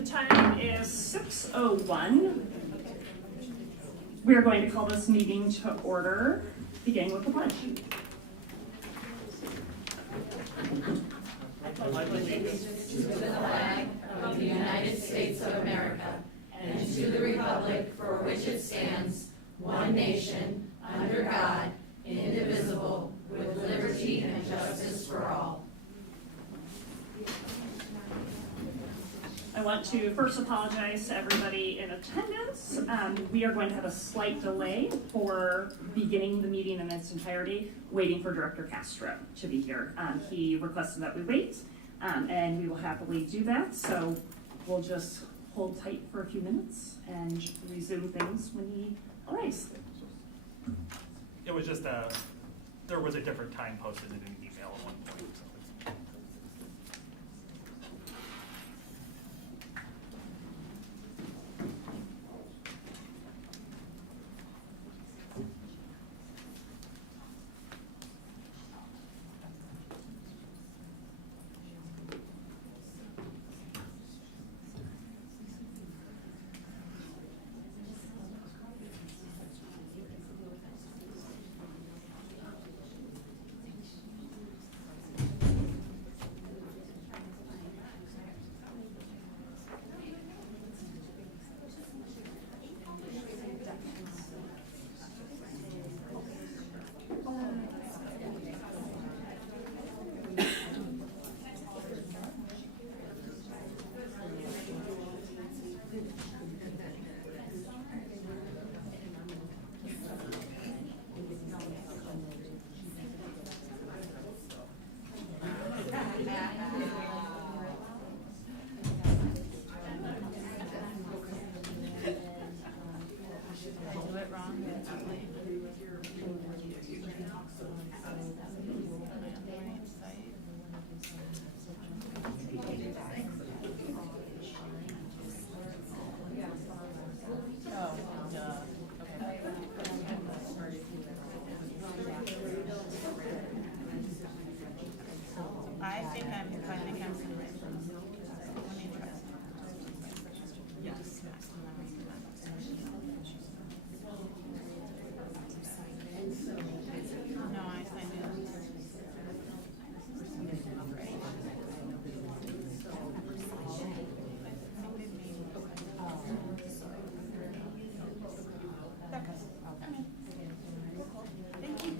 The time is 6:01. We are going to call this meeting to order, beginning with the pledge. I pledge allegiance to the flag of the United States of America and to the republic for which it stands, one nation, under God, indivisible, with liberty and justice for all. I want to first apologize to everybody in attendance. We are going to have a slight delay for beginning the meeting in its entirety, waiting for Director Castro to be here. He requested that we wait, and we will happily do that. So we'll just hold tight for a few minutes and resume things when he arrives. It was just there was a different time posted in an email at one point. So. I think I'm finding him some reasons. Let me try. Yes. No, I signed in. Thank you.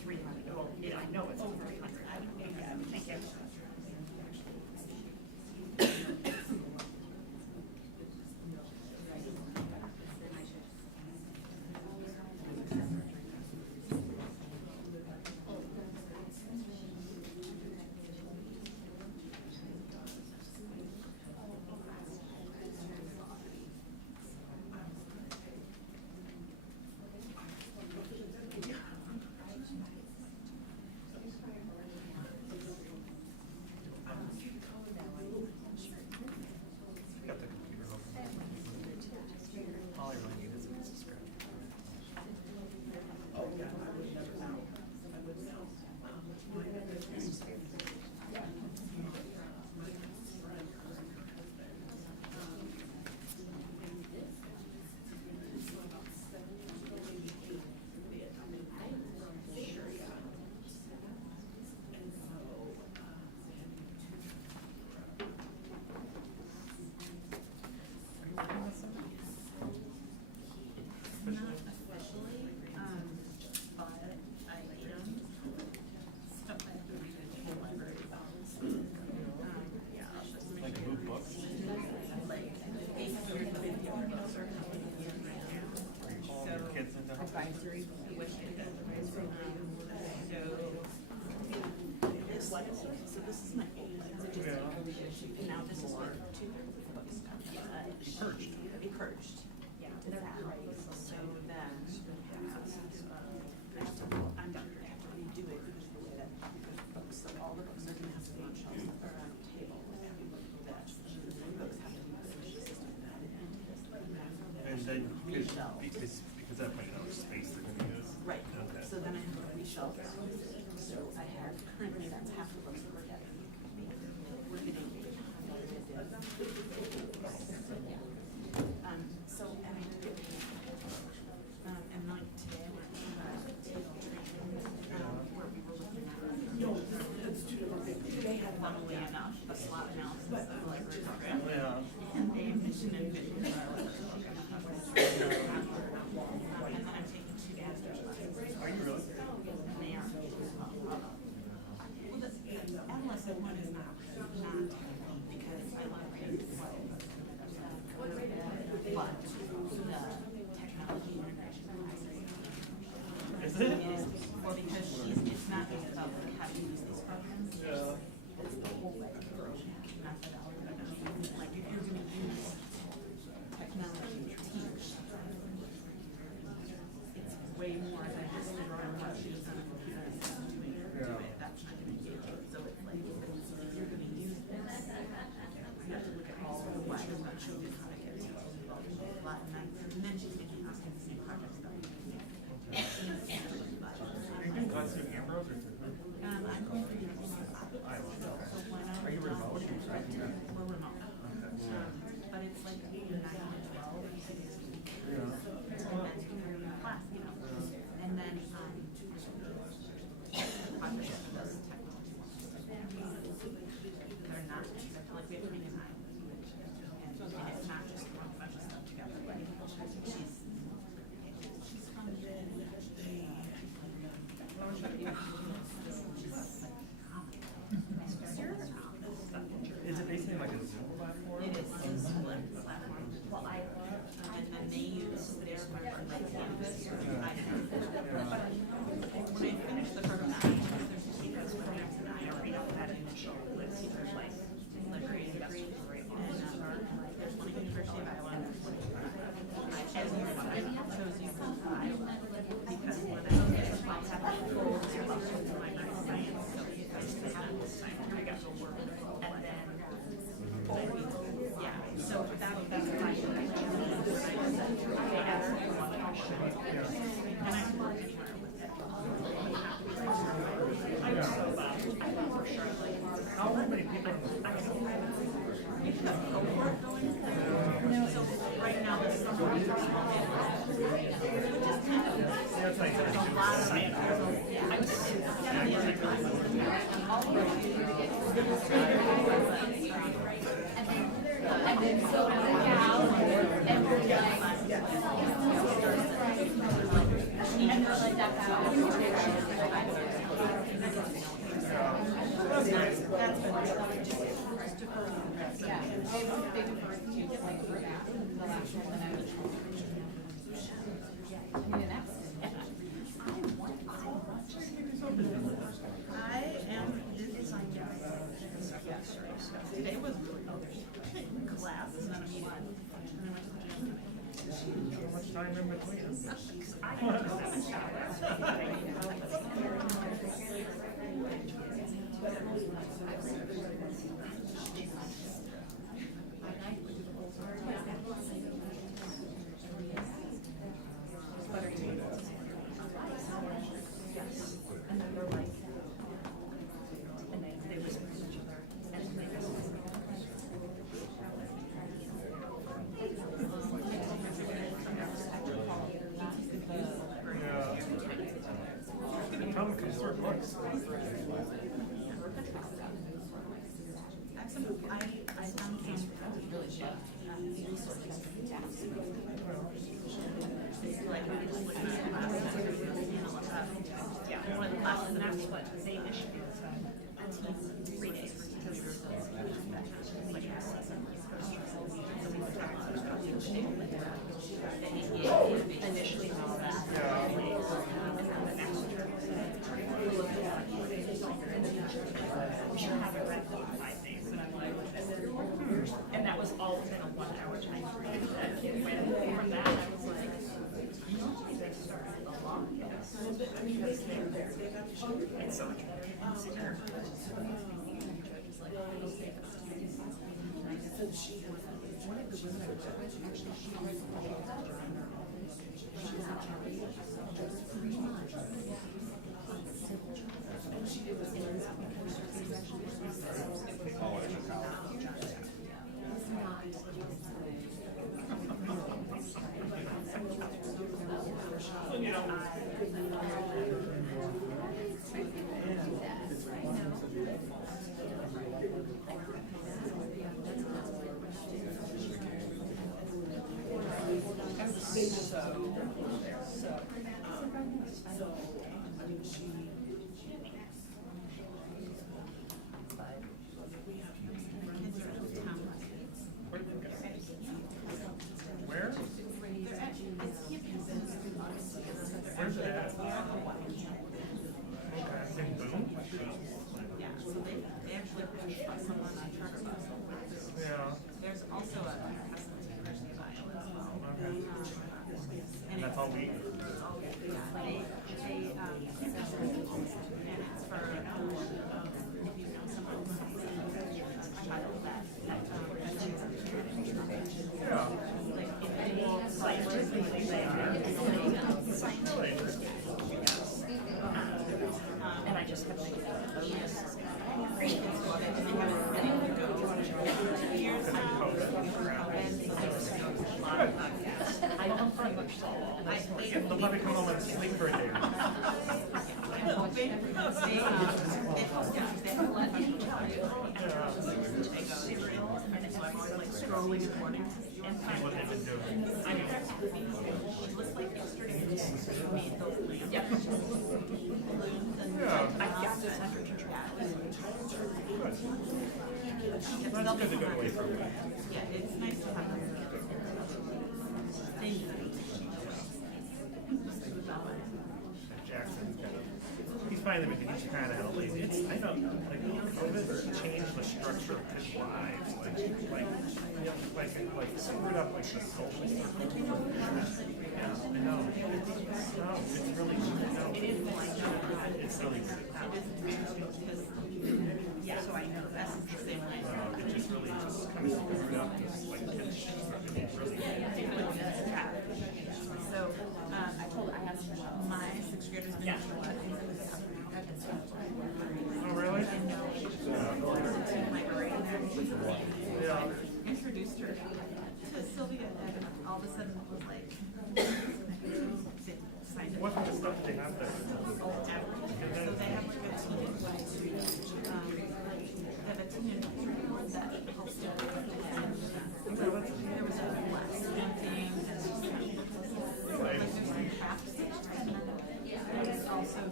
300. Well, I know it's over 300. Thank you. Got the computer open. All I really need is a script. Not officially, but I am stuff I have to read in the library about. Yeah, I'll just make Like sure. move books. Like, 800 video books are coming in right now. All your kids into Advisory, which is advisory. So this is my old library. And now this is where 2/3 of the books come. Purged. Be purged. Yeah, is that right? So then I'm done. I have to redo it because of the way that books, so all the books are gonna have to be on shelves that are on a table. That the books have to be pushed. And then, because that might know space they're gonna use. Right, Okay. so then I have to reshelve it. So I have, currently that's half the books that we're getting. We're getting. So, and I did, and like today I went to where we were looking at. They had funnily enough, a SWOT analysis of the library program. Yeah. And they mission and vision for our library program. And then I'm taking 2 master's classes. Are you really? And they are. Well, the adolescent one is not technical because I love reading. But the technology integration Is it? is, well, because it's not just about like how to use these programs. Yeah. It's the whole like methodology. Like if you're gonna use technology to teach, it's way more than just throwing what she's on a computer and doing it. That's not gonna engage it. So it's like, if you're gonna use this, you have to look at all the what is not showing how to get people involved in a lot. And then she's making us get the same projects that we do. Are you doing classes in Ambrose or? I'm going for university. Iowa. So why not? Are you remote? We're remote. But it's like 9 to 12. Yeah. And then class, you know. And then projects for those technology ones. They're not, like we have 29. And it's not just throwing a bunch of stuff together. She's from Is it basically like a Zoom platform? It is a split platform. Well, and then they use their program like Canvas or I when I finished the program, there's Canvas programs and I already know that initial list. There's like library industry and there's one at University of Iowa and there's one at as you know, I chose University of Iowa because when I have a full scholarship in library science, so I just have this time I got to work and then yeah, so that's why I chose it. And I worked anywhere with it. I'm so bad. I know for sure. How many people? We have a cohort going. So right now, this is small. Which is kind of, That's like there's a lot of managers. Yeah, I was in 70 other classes. And all of them and then so now, and we're like, and we're like, that's how they deferred to like the last one that I was. I mean, that's. I am design guy. Today was really class and then a meeting. How much time in between? I have to have a shower. Yes. And then they're like, and they whisper to each other, and they just. Come sort looks. I found case really shit. Resources like we just look at class yeah, one of the classes, and that's what they initiated. A team 3 days for teachers. Like so we would talk about initially and all that. And then the next year we should have it read for 5 days. And I'm like, and that was all within a 1 hour time frame. And from that, I was like, they started a lot. Because it's so much better than secure. Where? Where's it at? Okay, in Boone? Yeah, so they actually push someone on charter bus. Yeah. There's also a University of Iowa as well. Okay. And That's all week? yeah, they and it's for if you know someone who has a child that Yeah. like if they will scientifically they And I just kept thinking, oh, yes. I don't very much so. They'll probably come home and sleep for a day. Scrolling and morning. That's what they've been doing. I mean, she was like yesterday, she made those lamps. Yep. Yeah. I got to send her to track. That's good to go away from. Yeah, it's nice to have them. They need it. Jackson's kind of, he's finally making each kind of hell lazy. It's, I know, like, COVID changed the structure of his lives. Like screwed up like the social structure. Yeah, I know. No, it's really, no. It is like, It's really weird. because, yeah, so I know that's the same way. It just really just kind of screwed up this like kid's structure. It's really Yeah. So, I told her I have my 6th grader's been through what? Oh, really? My grade. Yeah. Introduced her to Sylvia, and all of a sudden it was like, signed What kind of stuff do they have there? So they have like a teenage board that helps them. And so there was a class painting and like there's some crafts and then they also do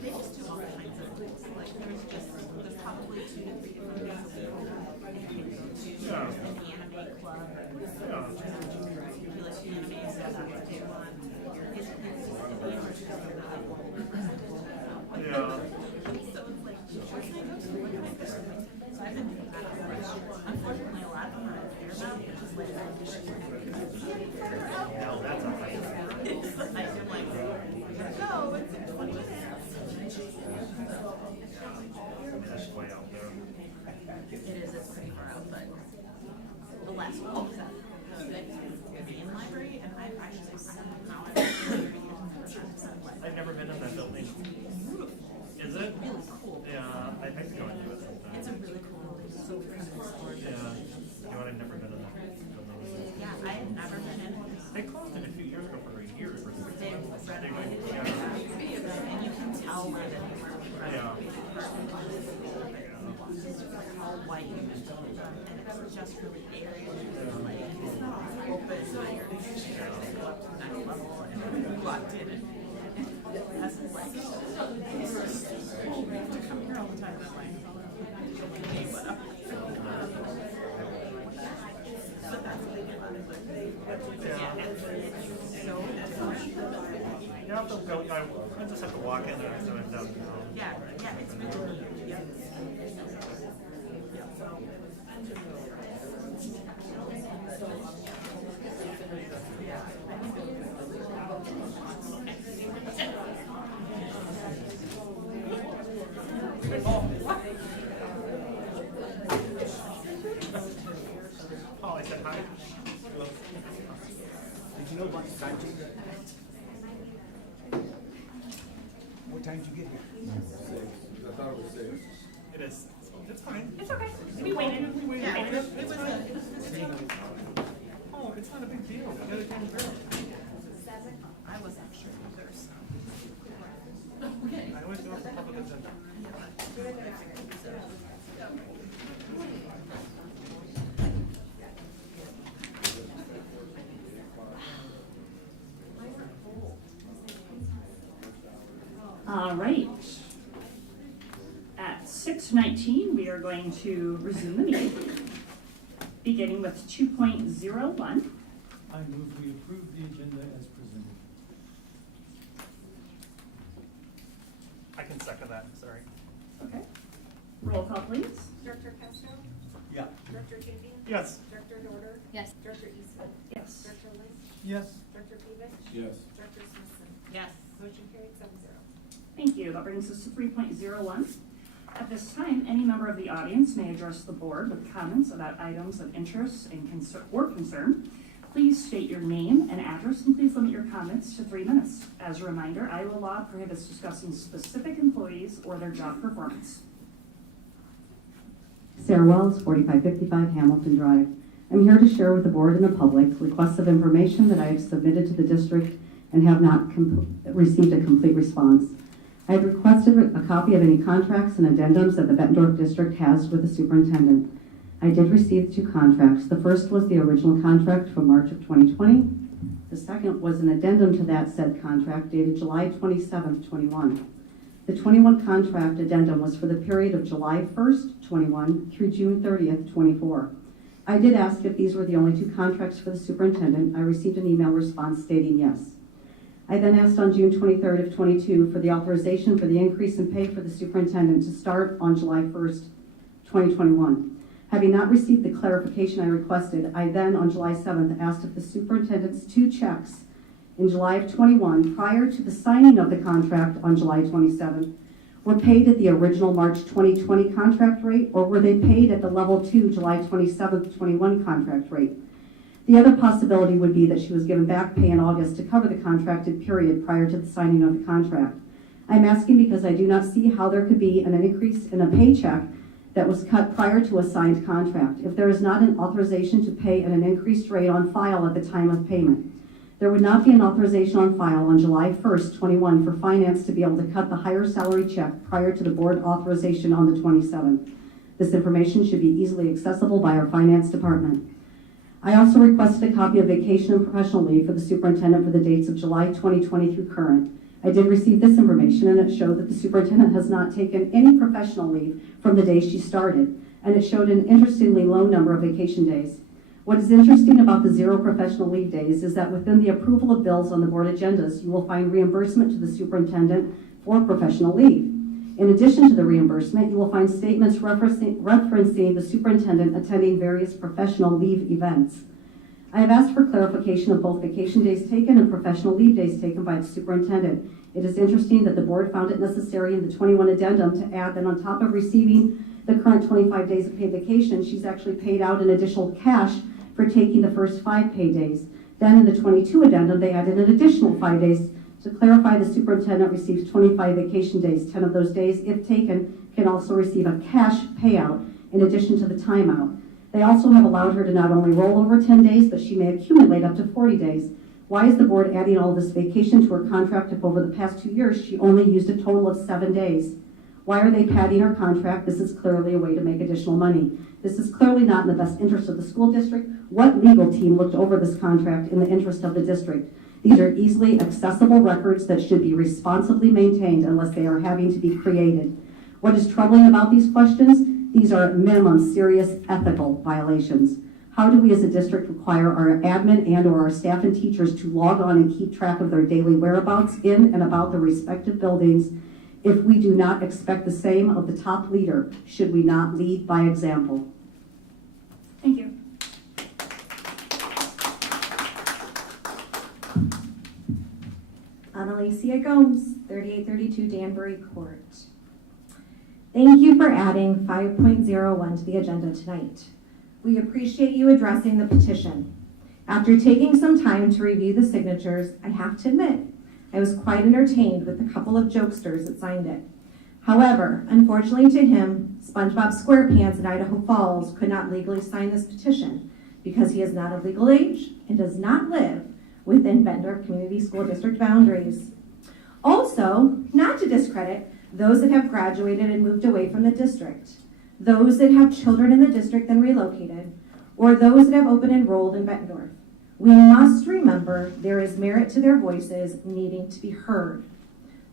they just do all kinds of things. Like there's probably 2 to 3 different things. club. Yeah. He likes communities, so that's a big one. His neighbors just go to that one. Yeah. So it's like, where can I go to? Where can I go to? So I've been doing that. Unfortunately, a lot of them are in Fairmount, which is like, No, that's a hike. it's like, I'm like, no, it's in 20 minutes. That's way out there. It is, it's pretty far out, but the last one was at the main library, and I actually, I don't know how I I've never been in that building. Is it? really cool. Yeah, I think I would do it sometime. It's a really cool building, so kind of explored. Yeah. You know what? I've never been in that building. Yeah, I had never been in. They closed it a few years ago for a year. Or something. They renovated it, Yeah. and you can tell where they were Yeah. all white, and it was just really airy, like open iron. They go up to the next level, and then we walked in, and that's like, we have to come here all the time. I'm like, okay, whatever. But that's the thing about it. Yeah, it's so different. You have to go. I just have to walk in there instead of downtown. Yeah, yeah, it's really neat. Yeah. Paul, I said hi. Did you know about the time change? What time did you get here? I thought it was 6. It is. It's fine. It's okay. We waited. Yeah, it was Oh, it's not a big deal. We gotta come through. I wasn't sure either, so. I always go for public agenda. All right. At 6:19, we are going to resume the meeting, beginning with 2.01. I move we approve the agenda as presented. I can second that. Sorry. Okay. Roll call, please. Director Castro? Yeah. Director Champion? Yes. Director Dorder? Yes. Director Eastman? Yes. Director Lynch? Yes. Director Peevich? Yes. Director Smithson? Yes. Motion carried 7-0. Thank you. That brings us to 3.01. At this time, any member of the audience may address the board with comments about items of interest and concern. Please state your name and address, and please limit your comments to 3 minutes. As a reminder, Iowa law prohibits discussing specific employees or their job performance. Sarah Wells, 4555 Hamilton Drive. I'm here to share with the board and the public requests of information that I have submitted to the district and have not received a complete response. I have requested a copy of any contracts and addendums that the Bettendorf district has with the superintendent. I did receive 2 contracts. The first was the original contract from March of 2020. The second was an addendum to that said contract dated July 27th, 21. The 21 contract addendum was for the period of July 1st, 21 through June 30th, 24. I did ask if these were the only 2 contracts for the superintendent. I received an email response stating yes. I then asked on June 23rd of 22 for the authorization for the increase in pay for the superintendent to start on July 1st, 2021. Having not received the clarification I requested, I then on July 7th asked if the superintendent's 2 checks in July of 21 prior to the signing of the contract on July 27th were paid at the original March 2020 contract rate, or were they paid at the level 2 July 27th, 21 contract rate. The other possibility would be that she was given back pay in August to cover the contracted period prior to the signing of the contract. I'm asking because I do not see how there could be an increase in a paycheck that was cut prior to a signed contract if there is not an authorization to pay at an increased rate on file at the time of payment. There would not be an authorization on file on July 1st, 21 for finance to be able to cut the higher salary check prior to the board authorization on the 27th. This information should be easily accessible by our finance department. I also requested a copy of vacation and professional leave for the superintendent for the dates of July 2020 through current. I did receive this information, and it showed that the superintendent has not taken any professional leave from the day she started, and it showed an interestingly low number of vacation days. What is interesting about the 0 professional leave days is that within the approval of bills on the board agendas, you will find reimbursement to the superintendent for professional leave. In addition to the reimbursement, you will find statements referencing the superintendent attending various professional leave events. I have asked for clarification of both vacation days taken and professional leave days taken by the superintendent. It is interesting that the board found it necessary in the 21 addendum to add that on top of receiving the current 25 days of paid vacation, she's actually paid out an additional cash for taking the first 5 paid days. Then in the 22 addendum, they added an additional 5 days. To clarify, the superintendent receives 25 vacation days. 10 of those days, if taken, can also receive a cash payout in addition to the timeout. They also have allowed her to not only roll over 10 days, but she may accumulate up to 40 days. Why is the board adding all this vacation to her contract if over the past 2 years she only used a total of 7 days? Why are they padding her contract? This is clearly a way to make additional money. This is clearly not in the best interest of the school district. What legal team looked over this contract in the interest of the district? These are easily accessible records that should be responsibly maintained unless they are having to be created. What is troubling about these questions? These are at minimum serious ethical violations. How do we as a district require our admin and or our staff and teachers to log on and keep track of their daily whereabouts in and about the respective buildings if we do not expect the same of the top leader? Should we not lead by example? Thank you. Annalicia Gomes, 3832 Danbury Court. Thank you for adding 5.01 to the agenda tonight. We appreciate you addressing the petition. After taking some time to review the signatures, I have to admit, I was quite entertained with the couple of jokesters that signed it. However, unfortunately to him, SpongeBob SquarePants in Idaho Falls could not legally sign this petition because he is not of legal age and does not live within Bettendorf Community School District boundaries. Also, not to discredit those that have graduated and moved away from the district, those that have children in the district and relocated, or those that have open enrolled in Bettendorf. We must remember there is merit to their voices needing to be heard,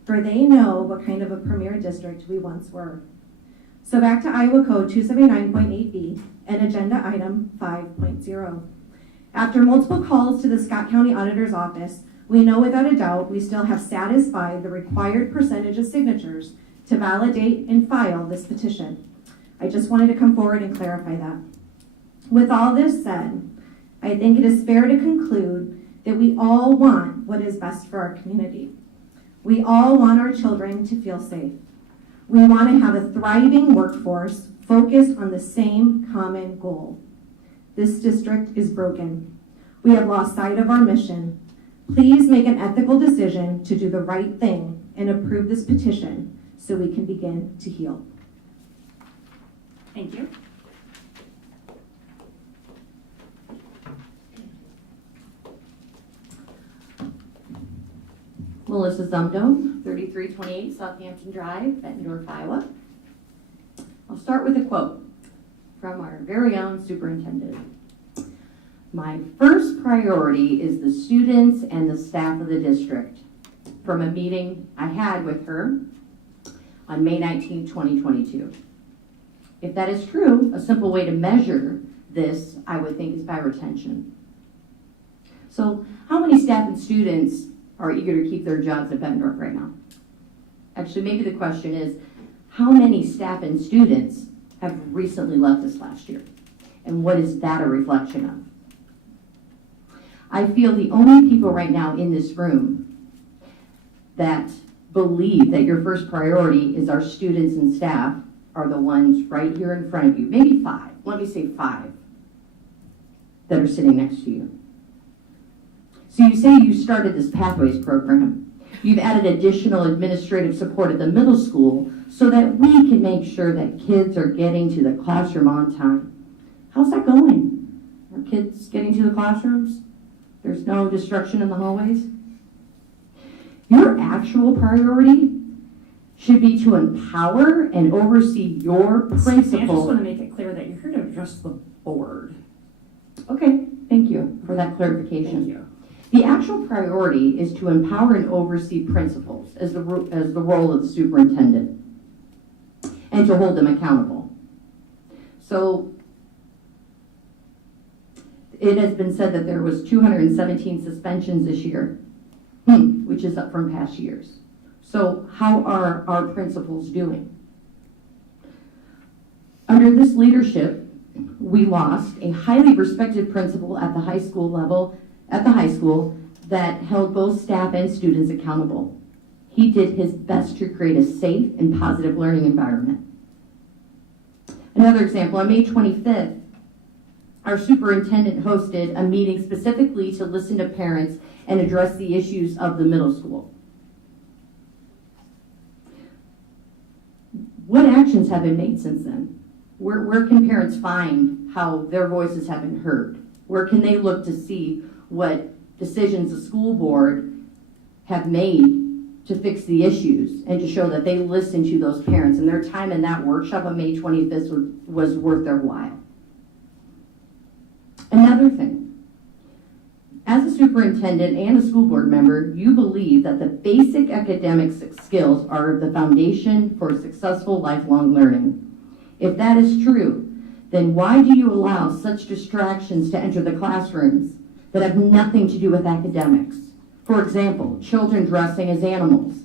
for they know what kind of a premier district we once were. So back to Iowa Code 279.8b and agenda item 5.0. After multiple calls to the Scott County Auditor's Office, we know without a doubt we still have satisfied the required percentage of signatures to validate and file this petition. I just wanted to come forward and clarify that. With all this said, I think it is fair to conclude that we all want what is best for our community. We all want our children to feel safe. We want to have a thriving workforce focused on the same common goal. This district is broken. We have lost sight of our mission. Please make an ethical decision to do the right thing and approve this petition so we can begin to heal. Thank you. Melissa Zumdo, 3328 Southampton Drive, Bettendorf, Iowa. I'll start with a quote from our very own superintendent. My first priority is the students and the staff of the district, from a meeting I had with her on May 19, 2022. If that is true, a simple way to measure this, I would think, is by retention. So how many staff and students are eager to keep their jobs at Bettendorf right now? Actually, maybe the question is, how many staff and students have recently left this last year? And what is that a reflection of? I feel the only people right now in this room that believe that your first priority is our students and staff are the ones right here in front of you. Maybe 5, let me say 5, that are sitting next to you. So you say you started this Pathways program. You've added additional administrative support at the middle school so that we can make sure that kids are getting to the classroom on time. How's that going? Are kids getting to the classrooms? There's no destruction in the hallways? Your actual priority should be to empower and oversee your I just want principal. to make it clear that you're here to address the board. Okay, thank you for that clarification. Thank you. The actual priority is to empower and oversee principals as the role of the superintendent and to hold them accountable. So It has been said that there was 217 suspensions this year, which is up from past years. So how are our principals doing? Under this leadership, we lost a highly respected principal at the high school level, that held both staff and students accountable. He did his best to create a safe and positive learning environment. Another example, on May 25th, our superintendent hosted a meeting specifically to listen to parents and address the issues of the middle school. What actions have been made since then? Where can parents find how their voices have been heard? Where can they look to see what decisions the school board have made to fix the issues and to show that they listen to those parents, and their time in that workshop on May 25th was worth their while? Another thing, as a superintendent and a school board member, you believe that the basic academic skills are the foundation for successful lifelong learning. If that is true, then why do you allow such distractions to enter the classrooms that have nothing to do with academics? For example, children dressing as animals.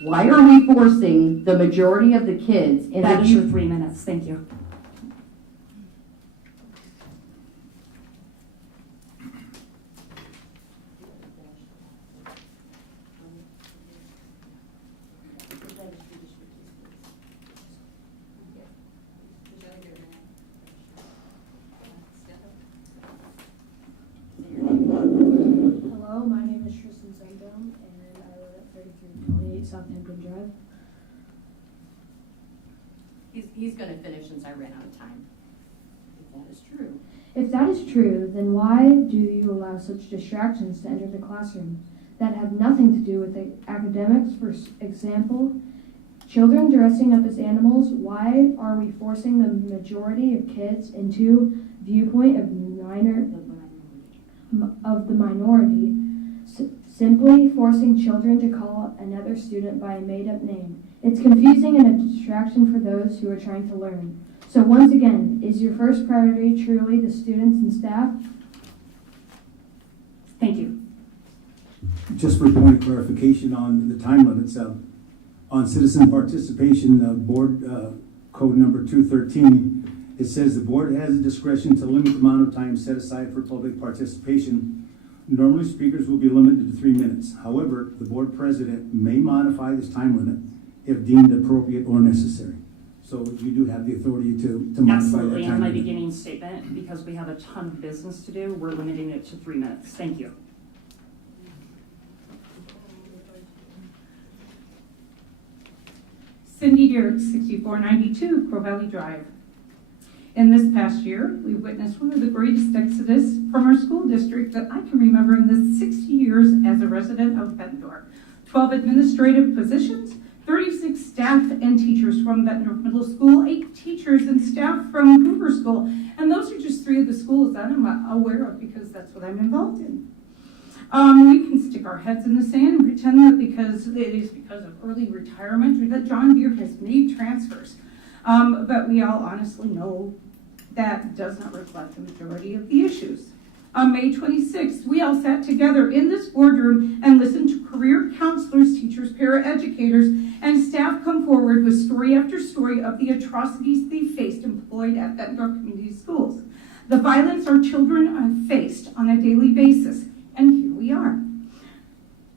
Why are we forcing the majority of the kids in That is your 3 minutes. Thank you. Hello, my name is Tristan Sundown, and I live at 3328 Southampton Drive. He's going to finish since I ran out of time. If that is true. If that is true, then why do you allow such distractions to enter the classroom that have nothing to do with the academics? For example, children dressing up as animals. Why are we forcing the majority of kids into viewpoint of the minority, simply forcing children to call another student by a made-up name? It's confusing and a distraction for those who are trying to learn. So once again, is your first priority truly the students and staff? Thank you. Just for point of clarification on the time limits, on citizen participation, board code number 213, it says the board has the discretion to limit the amount of time set aside for public participation. Normally, speakers will be limited to 3 minutes. However, the board president may modify this time limit if deemed appropriate or necessary. So you do have the authority to modify that Absolutely. time In my limit. beginning statement, because we have a ton of business to do, we're limiting it to 3 minutes. Thank you. Cindy Derrick, 6492 Crow Valley Drive. In this past year, we witnessed one of the greatest exodus from our school district that I can remember in the 60 years as a resident of Bettendorf. 12 administrative positions, 36 staff and teachers from Bettendorf Middle School, 8 teachers and staff from Cooper School, and those are just 3 of the schools that I'm aware of because that's what I'm involved in. We can stick our heads in the sand and pretend that because it is because of early retirement or that John Deere has made transfers. But we all honestly know that does not reflect the majority of the issues. On May 26th, we all sat together in this boardroom and listened to career counselors, teachers, paraeducators, and staff come forward with story after story of the atrocities they faced employed at Bettendorf Community Schools. The violence our children have faced on a daily basis, and here we are.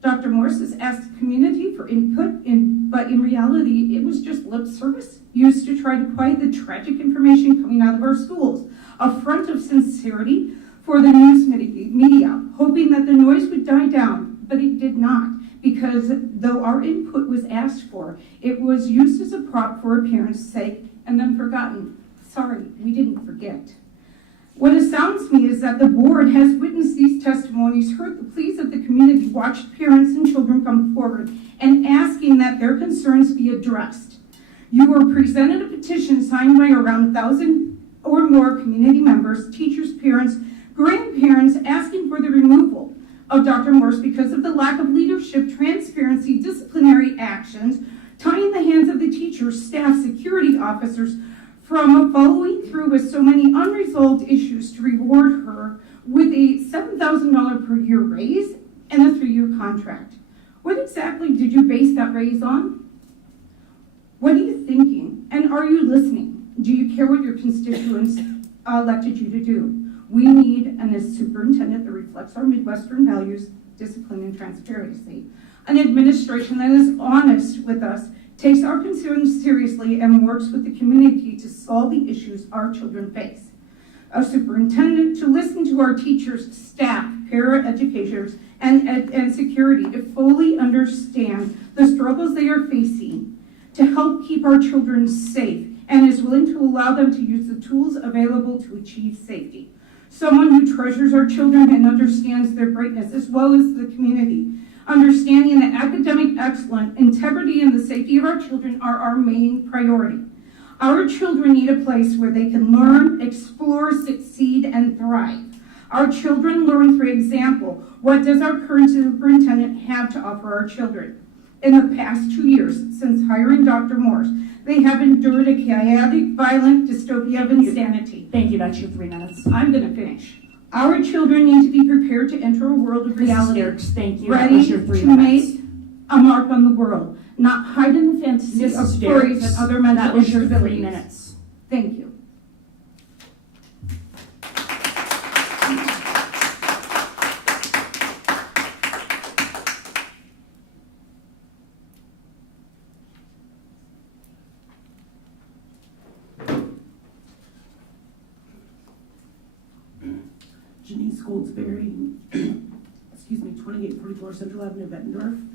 Dr. Morse has asked the community for input, but in reality, it was just lip service used to try to quiet the tragic information coming out of our schools. A front of sincerity for the news media, hoping that the noise would die down, but it did not, because though our input was asked for, it was used as a prop for appearance sake and then forgotten. Sorry, we didn't forget. What astounds me is that the board has witnessed these testimonies, heard the pleas of the community, watched parents and children come forward, and asking that their concerns be addressed. You were presented a petition signed by around 1,000 or more community members, teachers, parents, grandparents, asking for the removal of Dr. Morse because of the lack of leadership, transparency, disciplinary actions, tying the hands of the teachers, staff, security officers from following through through with so many unresolved issues to reward her with a $7,000 per year raise and a 3-year contract. What exactly did you base that raise on? What are you thinking? And are you listening? Do you care what your constituents elected you to do? We need a superintendent that reflects our Midwestern values, discipline, and transparency. An administration that is honest with us, takes our concerns seriously, and works with the community to solve the issues our children face. A superintendent to listen to our teachers, staff, paraeducators, and security to fully understand the struggles they are facing, to help keep our children safe, and is willing to allow them to use the tools available to achieve safety. Someone who treasures our children and understands their greatness, as well as the community. Understanding that academic excellence, integrity, and the safety of our children are our main priority. Our children need a place where they can learn, explore, succeed, and thrive. Our children learn through example. What does our current superintendent have to offer our children? In the past 2 years, since hiring Dr. Morse, they have endured a chaotic, violent dystopia of insanity. Thank you, that's your 3 minutes. I'm going to finish. Our children need to be prepared to enter a world of reality. Mrs. Dirks, thank you. That Ready was your 3 to minutes. make a mark on the world, not hide in the fantasy Mrs. of stories Dirks, and other mental that was your 3 disabilities. minutes. Thank you. Janice Goldsberry, excuse me, 2844 Central Avenue, Bettendorf.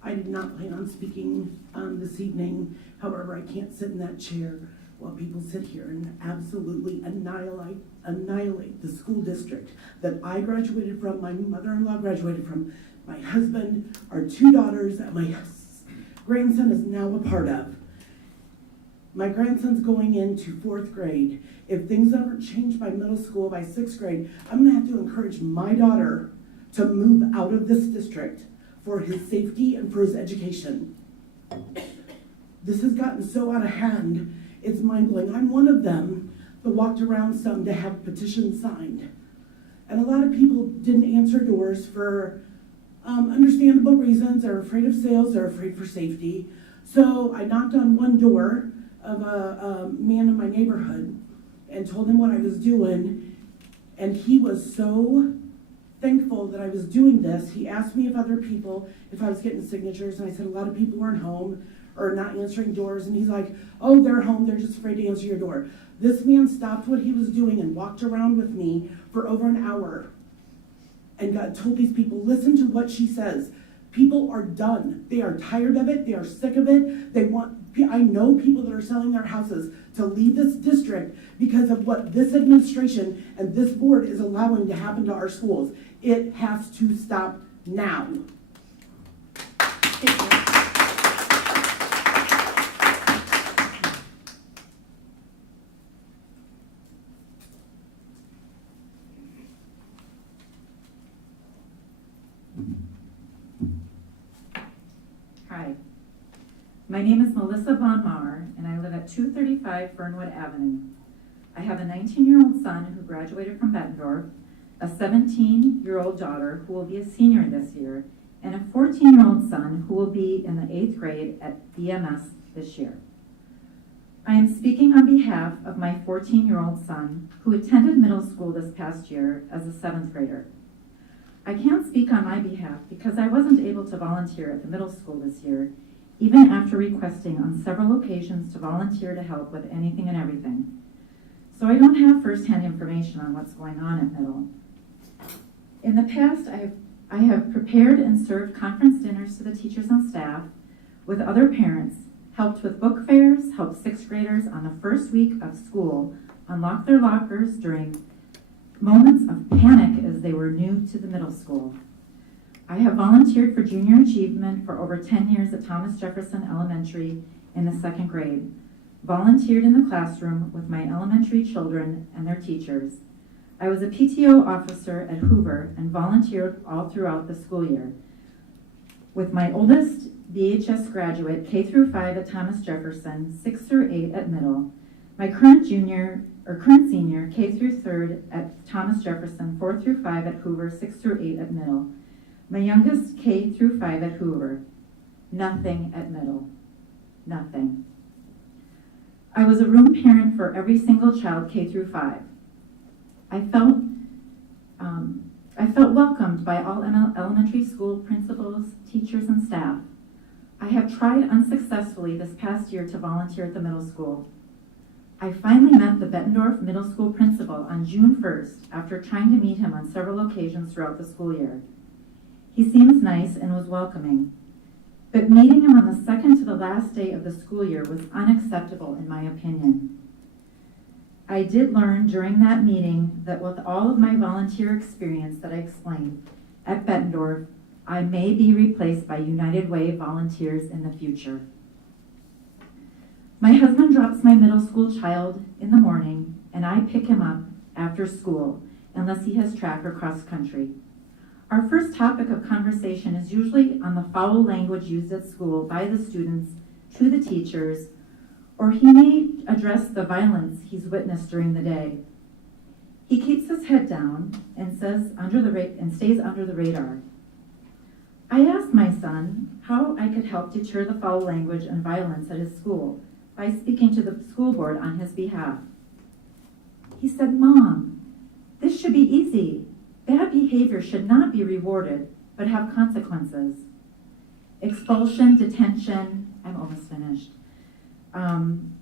I did not plan on speaking this evening. However, I can't sit in that chair while people sit here and absolutely annihilate the school district that I graduated from, my mother-in-law graduated from, my husband, our 2 daughters, that my grandson is now a part of. My grandson's going into 4th grade. If things aren't changed by middle school, by 6th grade, I'm gonna have to encourage my daughter to move out of this district for his safety and for his education. This has gotten so out of hand, it's mind-blowing. I'm one of them that walked around some to have petitions signed. And a lot of people didn't answer doors for understandable reasons. They're afraid of sales, they're afraid for safety. So I knocked on one door of a man in my neighborhood and told him what I was doing, and he was so thankful that I was doing this. He asked me if I was getting signatures, and I said a lot of people weren't home or not answering doors, and he's like, oh, they're home, they're just afraid to answer your door. This man stopped what he was doing and walked around with me for over an hour and told these people, listen to what she says. People are done. They are tired of it. They are sick of it. I know people that are selling their houses to leave this district because of what this administration and this board is allowing to happen to our schools. It has to stop now. Hi, my name is Melissa Von Mauer, and I live at 235 Fernwood Avenue. I have a 19-year-old son who graduated from Bettendorf, a 17-year-old daughter who will be a senior this year, and a 14-year-old son who will be in the 8th grade at BMS this year. I am speaking on behalf of my 14-year-old son who attended middle school this past year as a 7th grader. I can't speak on my behalf because I wasn't able to volunteer at the middle school this year, even after requesting on several occasions to volunteer to help with anything and everything. So I don't have firsthand information on what's going on at middle. In the past, I have prepared and served conference dinners to the teachers and staff with other parents, helped with book fairs, helped 6th graders on the first week of school unlock their lockers during moments of panic as they were new to the middle school. I have volunteered for junior achievement for over 10 years at Thomas Jefferson Elementary in the 2nd grade, volunteered in the classroom with my elementary children and their teachers. I was a PTO officer at Hoover and volunteered all throughout the school year. With my oldest BHS graduate, K through 5 at Thomas Jefferson, 6 through 8 at middle, My current senior, K through 3rd at Thomas Jefferson, 4 through 5 at Hoover, 6 through 8 at Middle. My youngest, K through 5 at Hoover. Nothing at Middle. Nothing. I was a room parent for every single child K through 5. I felt welcomed by all elementary school principals, teachers, and staff. I have tried unsuccessfully this past year to volunteer at the middle school. I finally met the Bettendorf Middle School principal on June 1st after trying to meet him on several occasions throughout the school year. He seems nice and was welcoming, but meeting him on the second to the last day of the school year was unacceptable in my opinion. I did learn during that meeting that with all of my volunteer experience that I explained at Bettendorf, I may be replaced by United Way volunteers in the future. My husband drops my middle school child in the morning, and I pick him up after school, unless he has track or cross country. Our first topic of conversation is usually on the foul language used at school by the students to the teachers, or he may address the violence he's witnessed during the day. He keeps his head down and stays under the radar. I asked my son how I could help deter the foul language and violence at his school by speaking to the school board on his behalf. He said, "Mom, this should be easy. Bad behavior should not be rewarded, but have consequences. Expulsion, detention," I'm almost finished. And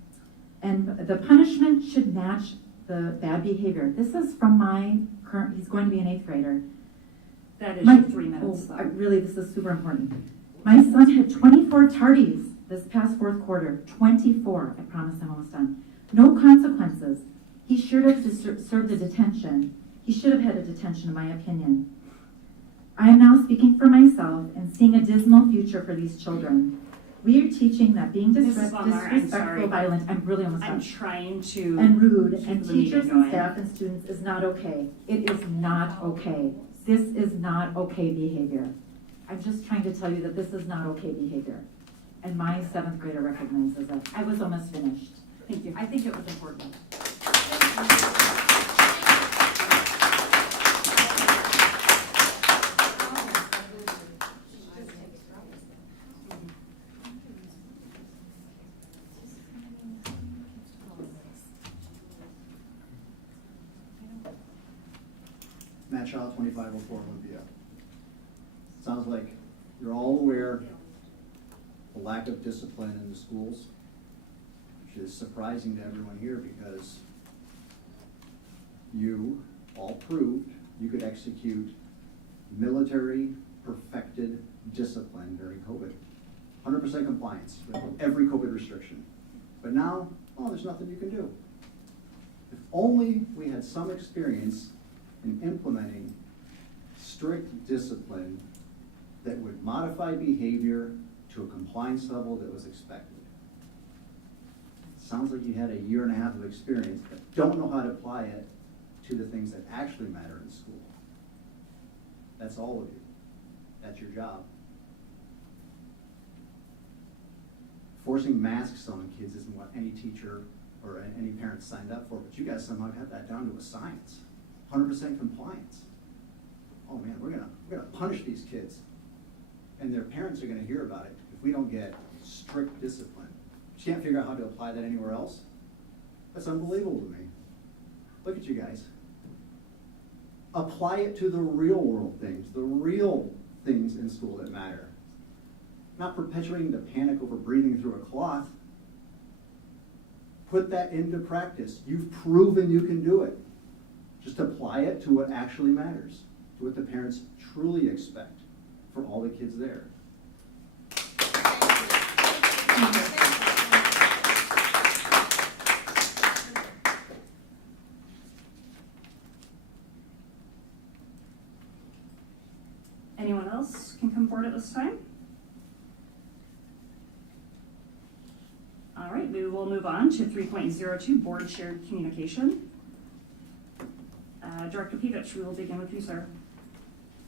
the punishment should match the bad behavior. This is from he's going to be an 8th grader. That is your 3 minutes. Really, this is super important. My son had 24 tardies this past 4th quarter. 24. I promise I'm almost done. No consequences. He should have served a detention. He should have had a detention, in my opinion. I am now speaking for myself and seeing a dismal future for these children. We are teaching that being disrespectful, violent, I'm really almost done. I'm trying to. And rude, and the meeting teachers and going. staff and students is not okay. It is not okay. This is not okay behavior. I'm just trying to tell you that this is not okay behavior. And my 7th grader recognizes it. I was almost finished. Thank you. I think it was important. Matt Shaw, 2504 Olympia. Sounds like you're all aware of the lack of discipline in the schools, which is surprising to everyone here because you all proved you could execute military perfected discipline during COVID. 100% compliance with every COVID restriction. But now, there's nothing you can do. If only we had some experience in implementing strict discipline that would modify behavior to a compliance level that was expected. Sounds like you had a 1.5 years of experience, but don't know how to apply it to the things that actually matter in school. That's all of you. That's your job. Forcing masks on kids isn't what any teacher or any parent signed up for, but you guys somehow got that down to a science. 100% compliance. Oh man, we're gonna punish these kids, and their parents are gonna hear about it if we don't get strict discipline. You can't figure out how to apply that anywhere else. That's unbelievable to me. Look at you guys. Apply it to the real world things, the real things in school that matter. Not perpetuating the panic over breathing through a cloth. Put that into practice. You've proven you can do it. Just apply it to what actually matters, to what the parents truly expect for all the kids there. Anyone else can come forward at this time? All right, we will move on to 3.02, Board Shared Communication. Director Pevich, we will begin with you, sir.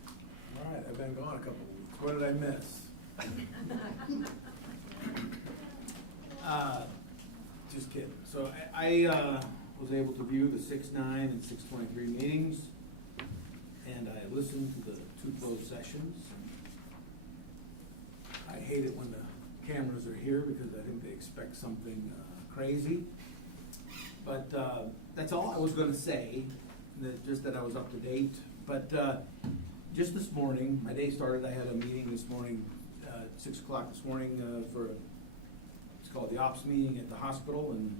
All right, I've been gone a couple of weeks. What did I miss? Just kidding. So I was able to view the 6-9 and 6-23 meetings, and I listened to the 2 closed sessions. I hate it when the cameras are here because I think they expect something crazy. But that's all I was going to say, just that I was up to date. But just this morning, my day started, I had a meeting this morning, 6 o'clock this morning for it's called the ops meeting at the hospital, and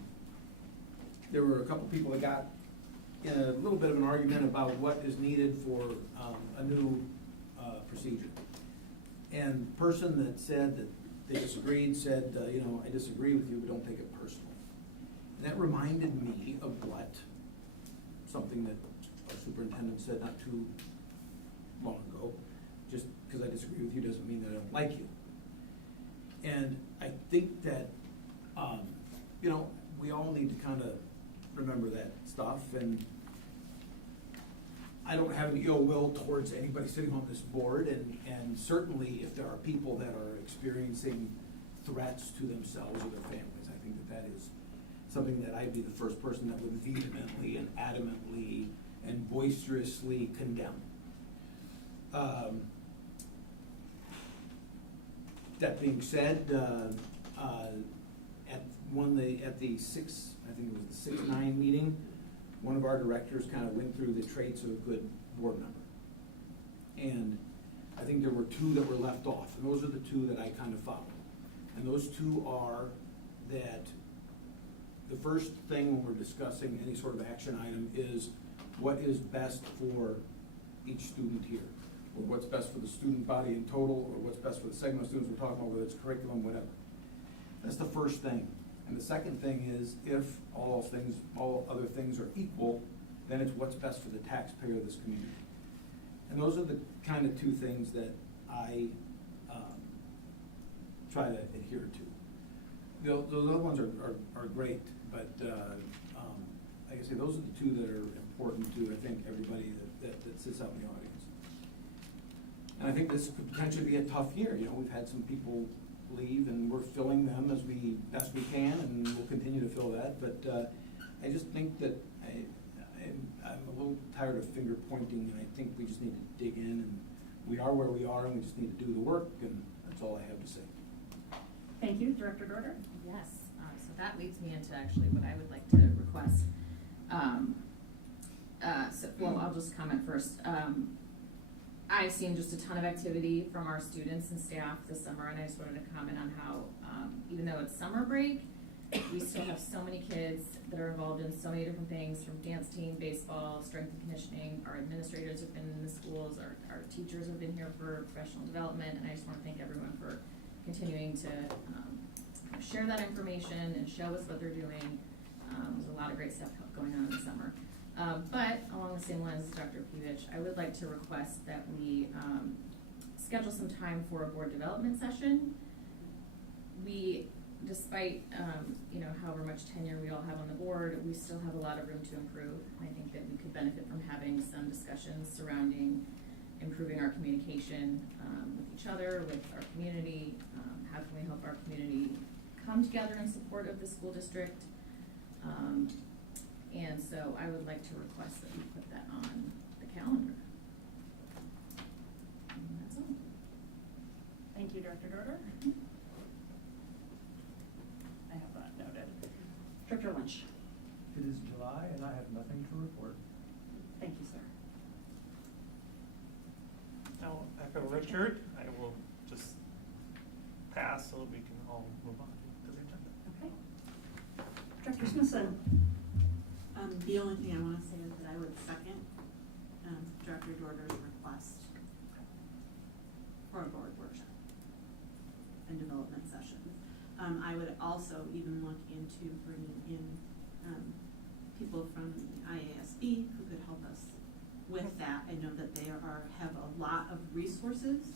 there were a couple people that got in a little bit of an argument about what is needed for a new procedure. And the person that said that they disagreed said, I disagree with you, but don't take it personally. And that reminded me of something that our superintendent said not too long ago. Just because I disagree with you doesn't mean that I don't like you. And I think that, we all need to kind of remember that stuff. And I don't have any ill will towards anybody sitting on this board. And certainly if there are people that are experiencing threats to themselves or their families, I think that is something that I'd be the first person that would vehemently and adamantly and boisterously condemn. That being said, at the 6-9 meeting, one of our directors kind of went through the traits of a good board member. And I think there were 2 that were left off, and those are the 2 that I kind of followed. And those 2 are that the first thing when we're discussing any sort of action item is what is best for each student here, or what's best for the student body in total, or what's best for the segment of students we're talking about, whether it's curriculum, whatever. That's the first thing. And the second thing is, if all other things are equal, then it's what's best for the taxpayer of this community. And those are the kind of 2 things that I try to adhere to. Those other ones are great, but like I say, those are the 2 that are important to, I think, everybody that sits out in the audience. And I think this could potentially be a tough year. We've had some people leave, and we're filling them as best we can, and we'll continue to fill that. But I just think that I'm a little tired of finger pointing, and I think we just need to dig in, and we are where we are, and we just need to do the work, and that's all I have to say. Thank you, Director Dorder. Yes, so that leads me into actually what I would like to request. I'll just comment first. I've seen just a ton of activity from our students and staff this summer, and I just wanted to comment on how, even though it's summer break, we still have so many kids that are involved in so many different things, from dance team, baseball, strength and conditioning. Our administrators have been in the schools, our teachers have been here for professional development, and I just want to thank everyone for continuing to share that information and show us what they're doing. There's a lot of great stuff going on in the summer. But along the same lines as Dr. Pevich, I would like to request that we schedule some time for a board development session. We, despite however much tenure we all have on the board, we still have a lot of room to improve. I think that we could benefit from having some discussions surrounding improving our communication with each other, with our community. How can we help our community come together in support of the school district? And so I would like to request that we put that on the calendar. And that's all. Thank you, Director Dorder. I have that noted. Director Lynch. It is July, and I have nothing to report. Thank you, sir. I'll echo Richard. I will just pass so we can all move on to the agenda. Okay. Director Smithson. The only thing I want to say is that I would second Director Dorder's request for a board workshop and development sessions. I would also even look into bringing in people from the IASB who could help us with that. I know that they have a lot of resources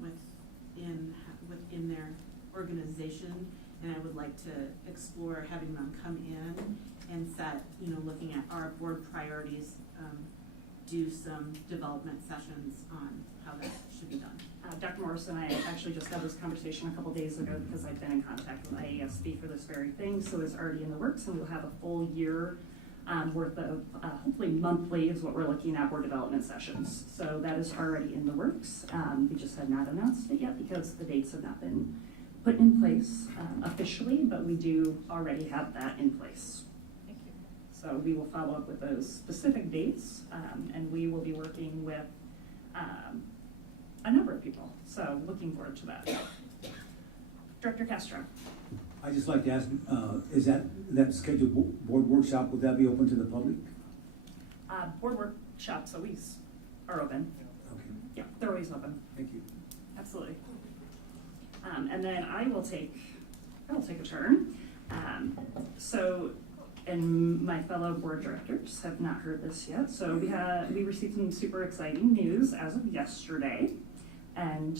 within their organization, and I would like to explore having them come in and set, looking at our board priorities, do some development sessions on how that should be done. Dr. Morris and I actually just had this conversation a couple days ago because I've been in contact with IASB for this very thing, so it's already in the works, and we'll have a full year worth of, hopefully monthly is what we're looking at, board development sessions. So that is already in the works. We just had not announced it yet because the dates have not been put in place officially, but we do already have that in place. Thank you. So we will follow up with those specific dates, and we will be working with a number of people. So looking forward to that. Director Castro. I'd just like to ask, is that scheduled board workshop, would that be open to the public? Board workshops always are open. Okay, Yeah, they're always open. thank you. Absolutely. And then I will take a turn. And my fellow board directors have not heard this yet. So we received some super exciting news as of yesterday. And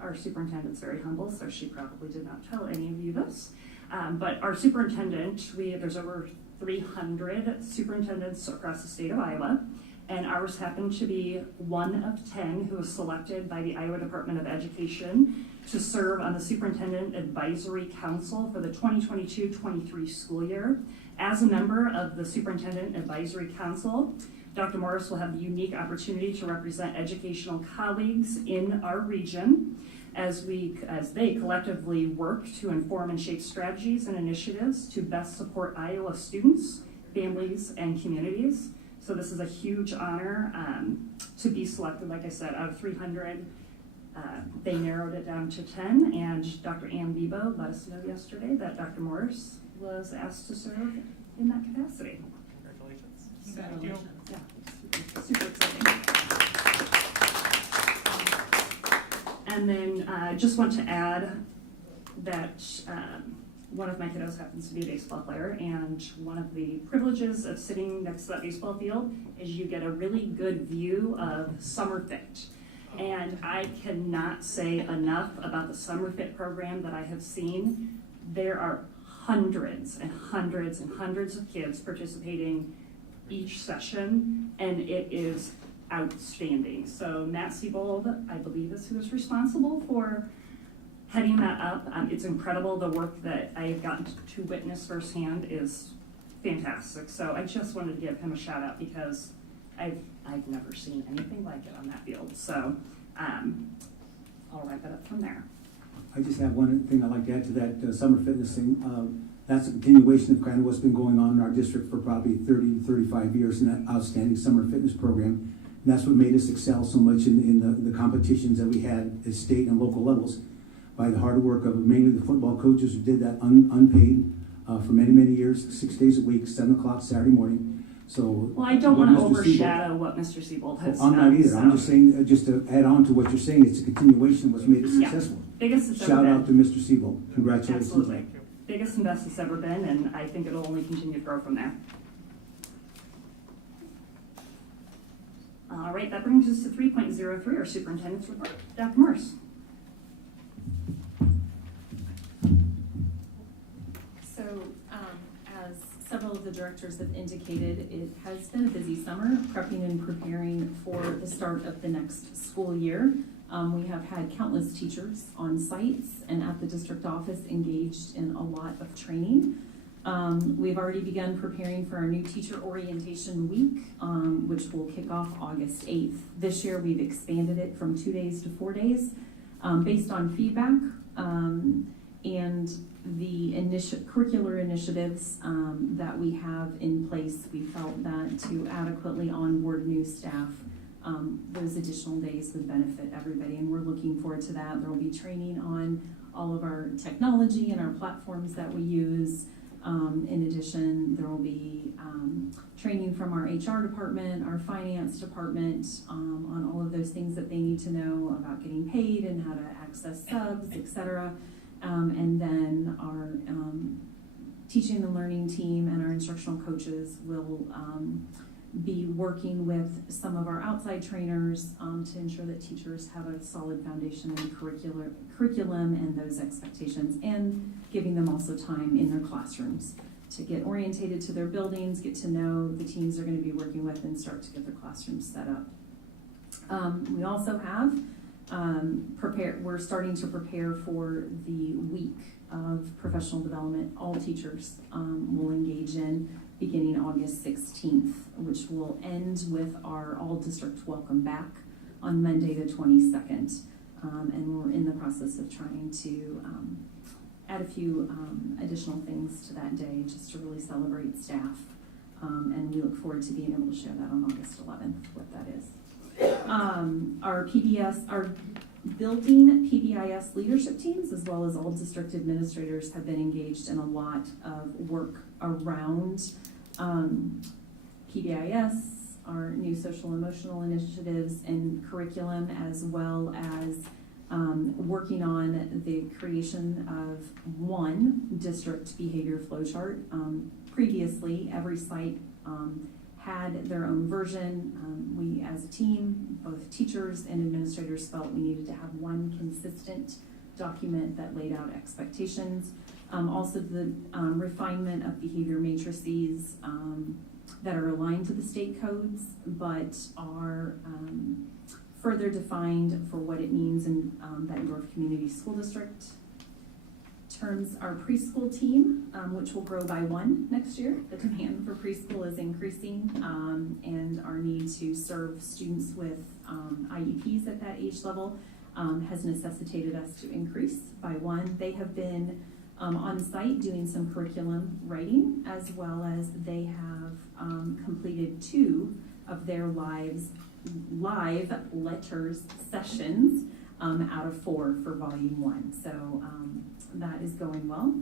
our superintendent's very humble, so she probably did not tell any of you this. But our superintendent, there's over 300 superintendents across the state of Iowa, and ours happened to be one of 10 who was selected by the Iowa Department of Education to serve on the Superintendent Advisory Council for the 2022-23 school year. As a member of the Superintendent Advisory Council, Dr. Morris will have the unique opportunity to represent educational colleagues in our region as they collectively work to inform and shape strategies and initiatives to best support Iowa students, families, and communities. So this is a huge honor to be selected, like I said, out of 300. They narrowed it down to 10, and Dr. Ann Bebo let us know yesterday that Dr. Morris was asked to serve in that capacity. Congratulations. So, Thank you. yeah, super exciting. And then I just want to add that one of my kiddos happens to be a baseball player, and one of the privileges of sitting next to that baseball field is you get a really good view of Summer Fit. And I cannot say enough about the Summer Fit program that I have seen. There are hundreds and hundreds and hundreds of kids participating each session, and it is outstanding. So Matt Siebold, I believe, is who is responsible for heading that up. It's incredible. The work that I've gotten to witness firsthand is fantastic. So I just wanted to give him a shout out because I've never seen anything like it on that field. So I'll wrap it up from there. I just have one thing I'd like to add to that summer fitness thing. That's a continuation of kind of what's been going on in our district for probably 30 to 35 years in that outstanding summer fitness program. And that's what made us excel so much in the competitions that we had at state and local levels, by the hard work of mainly the football coaches who did that unpaid for many, many years, 6 days a week, 7 o'clock Saturday morning. So, well, I don't want to overshadow what Mr. Siebold has done. I'm not either. So. I'm just saying, just to add on to what you're saying, it's a continuation of what's made it successful. Biggest it's Shout ever out to been. Mr. Siebold. Congratulations. Absolutely. Biggest and best it's ever been, and I think it'll only continue to grow from there. All right, that brings us to 3.03, our superintendent's report. Dr. Morris. So, as several of the directors have indicated, it has been a busy summer, prepping and preparing for the start of the next school year. We have had countless teachers on sites and at the district office engaged in a lot of training. We've already begun preparing for our new teacher orientation week, which will kick off August 8th. This year we've expanded it from 2 days to 4 days based on feedback and the curricular initiatives that we have in place. We felt that to adequately onboard new staff, those additional days would benefit everybody, and we're looking forward to that. There will be training on all of our technology and our platforms that we use. In addition, there will be training from our HR department, our finance department, on all of those things that they need to know about getting paid and how to access subs, etc. And then our teaching and learning team and our instructional coaches will be working with some of our outside trainers to ensure that teachers have a solid foundation in curriculum and those expectations, and giving them also time in their classrooms to get orientated to their buildings, get to know the teams they're going to be working with, and start to get their classrooms set up. We also have We're starting to prepare for the week of professional development all teachers will engage in beginning August 16th, which will end with our all district welcome back on Monday the 22nd. And we're in the process of trying to add a few additional things to that day just to really celebrate staff. And we look forward to being able to share that on August 11th, what that is. Our building PBIS leadership teams, as well as all district administrators, have been engaged in a lot of work around PBIS, our new social emotional initiatives and curriculum, as well as working on the creation of one district behavior flowchart. Previously, every site had their own version. We as a team, both teachers and administrators, felt we needed to have one consistent document that laid out expectations. Also the refinement of behavior matrices that are aligned to the state codes, but are further defined for what it means in Bettendorf Community School District. Terms our preschool team, which will grow by one next year. The demand for preschool is increasing, and our need to serve students with IEPs at that age level has necessitated us to increase by one. They have been on site doing some curriculum writing, as well as they have completed 2 of their live letters sessions out of 4 for volume 1. So that is going well.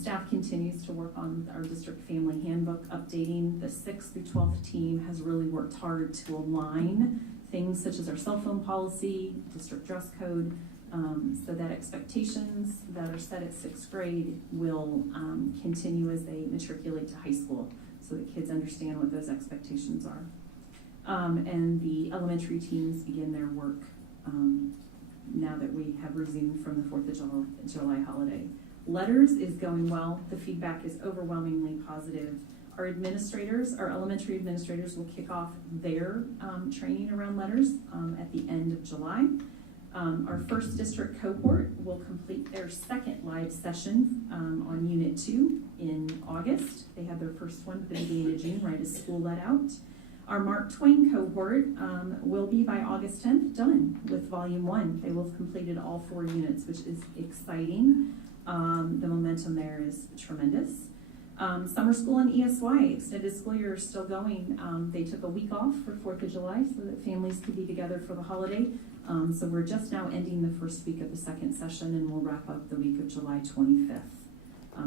Staff continues to work on our district family handbook updating. The 6th through 12th team has really worked hard to align things such as our cell phone policy, district dress code, so that expectations that are set at 6th grade will continue as they matriculate to high school, so that kids understand what those expectations are. And the elementary teams begin their work now that we have resumed from the 4th of July holiday. Letters is going well. The feedback is overwhelmingly positive. Our elementary administrators will kick off their training around letters at the end of July. Our first district cohort will complete their 2nd live session on Unit 2 in August. They had their first one at the beginning of June, right as school let out. Our Mark Twain cohort will be by August 10th done with volume 1. They will have completed all 4 units, which is exciting. The momentum there is tremendous. Summer school and ESY, extended school year, is still going. They took a week off for 4th of July so that families could be together for the holiday. So we're just now ending the first week of the 2nd session, and we'll wrap up the week of July 25th.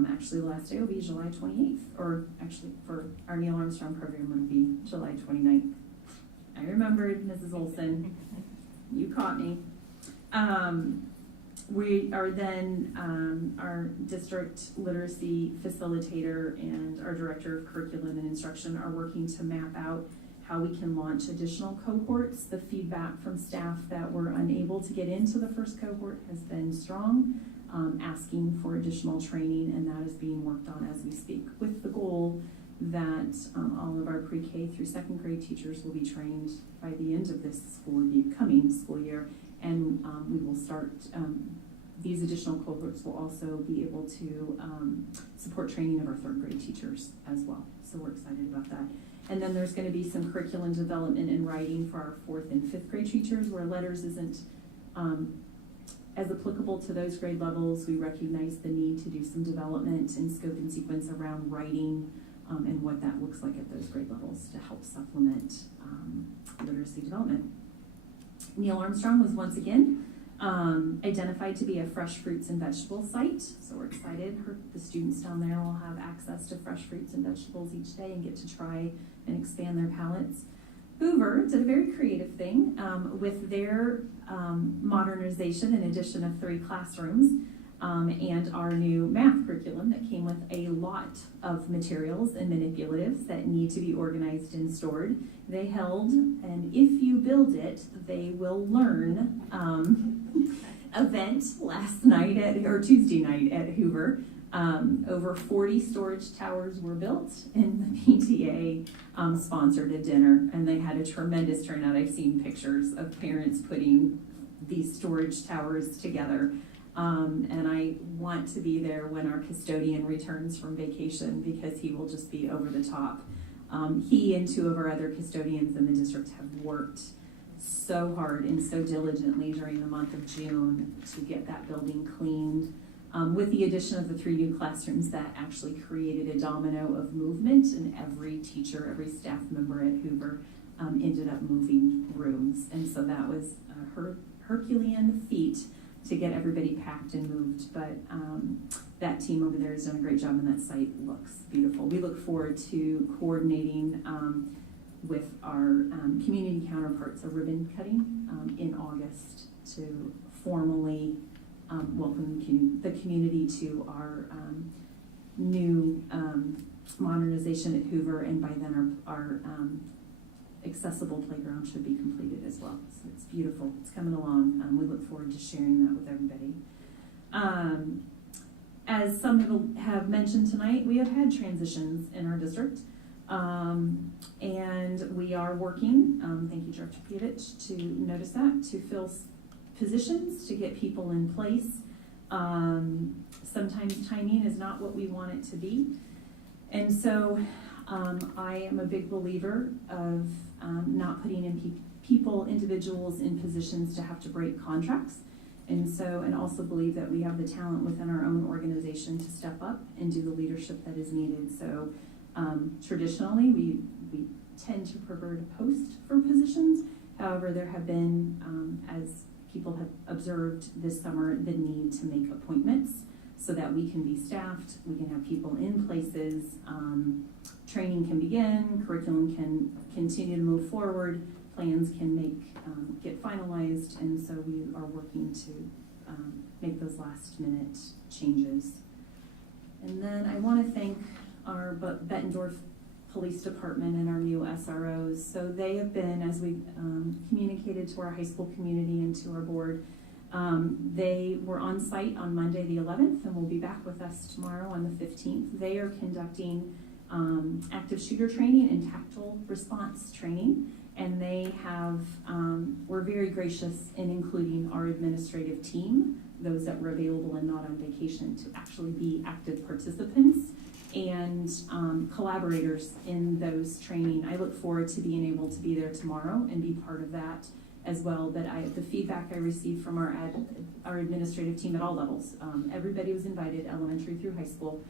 Actually, the last day will be July 28th, or actually for our Neil Armstrong program it will be July 29th. I remembered, Mrs. Olson. You caught me. We are then, our district literacy facilitator and our director of curriculum and instruction are working to map out how we can launch additional cohorts. The feedback from staff that were unable to get into the first cohort has been strong, asking for additional training, and that is being worked on as we speak, with the goal that all of our pre-K through 2nd grade teachers will be trained by the end of this coming school year, and we will start, these additional cohorts will also be able to support training of our 3rd grade teachers as well. So we're excited about that. And then there's going to be some curriculum development in writing for our 4th and 5th grade teachers, where letters isn't as applicable to those grade levels. We recognize the need to do some development and scope and sequence around writing and what that looks like at those grade levels to help supplement literacy development. Neil Armstrong was once again identified to be a fresh fruits and vegetables site, so we're excited. The students down there will have access to fresh fruits and vegetables each day and get to try and expand their palates. Hoover did a very creative thing with their modernization and addition of 3 classrooms and our new math curriculum that came with a lot of materials and manipulatives that need to be organized and stored. They held, and if you build it, they will learn event last night or Tuesday night at Hoover. Over 40 storage towers were built, and the PTA sponsored a dinner, and they had a tremendous turnout. I've seen pictures of parents putting these storage towers together. And I want to be there when our custodian returns from vacation because he will just be over the top. He and two of our other custodians in the district have worked so hard and so diligently during the month of June to get that building cleaned. With the addition of the 3 new classrooms, that actually created a domino of movement, and every teacher, every staff member at Hoover ended up moving rooms. And so that was a Herculean feat to get everybody packed and moved. But that team over there has done a great job, and that site looks beautiful. We look forward to coordinating with our community counterparts, a ribbon cutting in August to formally welcome the community to our new modernization at Hoover, and by then our accessible playground should be completed as well. So it's beautiful. It's coming along. We look forward to sharing that with everybody. As some have mentioned tonight, we have had transitions in our district. And we are working, thank you, Director Pievich, to notice that, to fill positions, to get people in place. Sometimes timing is not what we want it to be. And so I am a big believer of not putting in individuals in positions to have to break contracts. And also believe that we have the talent within our own organization to step up and do the leadership that is needed. So traditionally, we tend to prefer to post for positions. However, there have been, as people have observed this summer, the need to make appointments so that we can be staffed, we can have people in places, training can begin, curriculum can continue to move forward, plans can get finalized, and so we are working to make those last minute changes. And then I want to thank our Bettendorf Police Department and our new SROs. So they have been, as we've communicated to our high school community and to our board, they were on site on Monday the 11th and will be back with us tomorrow on the 15th. They are conducting active shooter training and tactical response training, and they were very gracious in including our administrative team, those that were available and not on vacation, to actually be active participants and collaborators in those training. I look forward to being able to be there tomorrow and be part of that as well. But the feedback I received from our administrative team at all levels, everybody was invited, elementary through high school,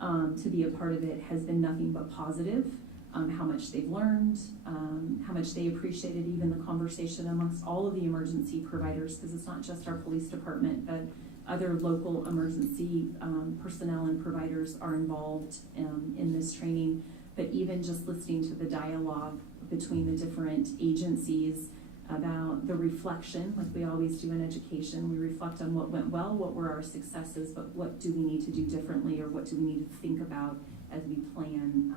to be a part of it, has been nothing but positive. How much they've learned, how much they appreciated even the conversation amongst all of the emergency providers, because it's not just our police department, but other local emergency personnel and providers are involved in this training. But even just listening to the dialogue between the different agencies about the reflection, like we always do in education, we reflect on what went well, what were our successes, but what do we need to do differently, or what do we need to think about as we plan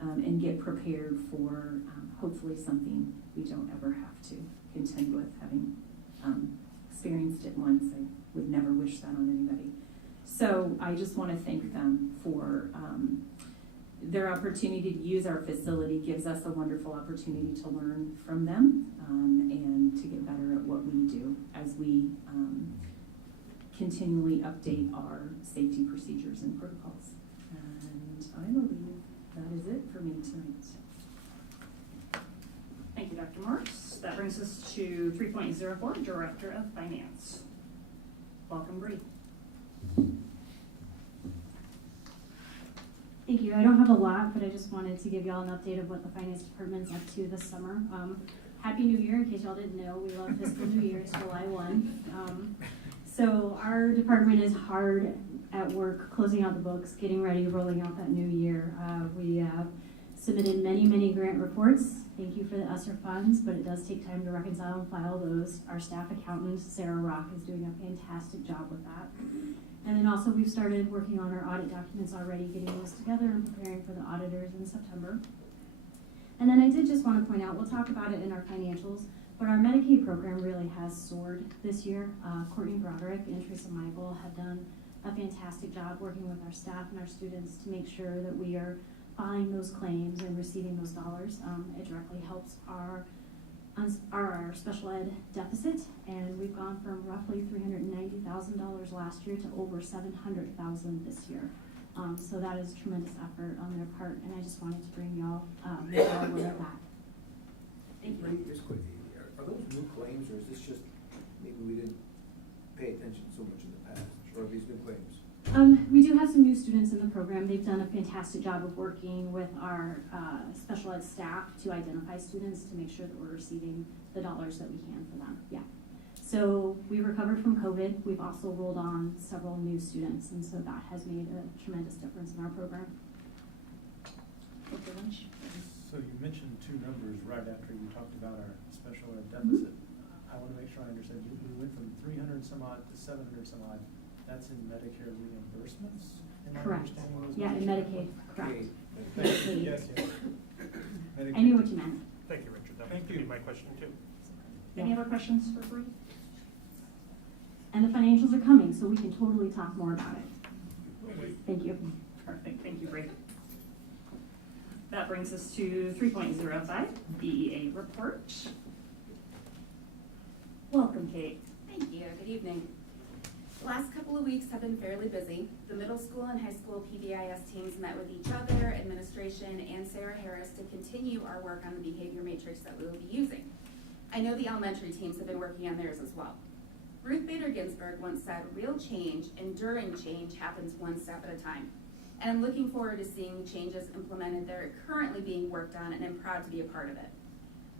and get prepared for hopefully something we don't ever have to contend with, having experienced it once. I would never wish that on anybody. So I just want to thank them for their opportunity to use our facility. Gives us a wonderful opportunity to learn from them and to get better at what we do as we continually update our safety procedures and protocols. And I believe that is it for me tonight. Thank you, Dr. Marks. That brings us to 3.04, Director of Finance. Welcome, Bree. Thank you. I don't have a lot, but I just wanted to give y'all an update of what the finance department's up to this summer. Happy New Year, in case y'all didn't know. We love fiscal New Year, it's July 1. So our department is hard at work, closing out the books, getting ready, rolling out that new year. We have submitted many grant reports. Thank you for the ESSER funds, but it does take time to reconcile and file those. Our staff accountant, Sarah Rock, is doing a fantastic job with that. And then also we've started working on our audit documents already, getting those together and preparing for the auditors in September. And then I did just want to point out, we'll talk about it in our financials, but our Medicaid program really has soared this year. Courtney Broderick and Teresa Michael have done a fantastic job working with our staff and our students to make sure that we are filing those claims and receiving those dollars. It directly helps our our special ed deficit, and we've gone from roughly $390,000 last year to over $700,000 this year. So that is tremendous effort on their part, and I just wanted to bring y'all aware of that. Thank you. Just quickly, are those new claims, or is this just, maybe we didn't pay attention so much in the past, or are these new claims? We do have some new students in the program. They've done a fantastic job of working with our special ed staff to identify students to make sure that we're receiving the dollars that we can for them. Yeah. So we recovered from COVID. We've also rolled on several new students, and so that has made a tremendous difference in our program. So you mentioned two numbers right after you talked about our special ed deficit. I want to make sure I understand. You went from 300 some odd to 700 some odd. That's in Medicare reimbursements? Am I Correct. understanding those Yeah, in numbers? Medicaid. Correct. Medicaid. Yes, yes. I knew what you meant. Thank you, Richard. That was Thank gonna be you. my question too. Any other questions for Bree? And the financials are coming, so we can totally talk more about it. Thank you. Perfect, thank you, Bree. That brings us to 3.05, BEA report. Welcome, Kate. Thank you. Good evening. The last couple of weeks have been fairly busy. The middle school and high school PBIS teams met with each other, administration, and Sarah Harris to continue our work on the behavior matrix that we will be using. I know the elementary teams have been working on theirs as well. Ruth Bader Ginsburg once said, real change, enduring change happens one step at a time. And I'm looking forward to seeing the changes implemented that are currently being worked on, and I'm proud to be a part of it.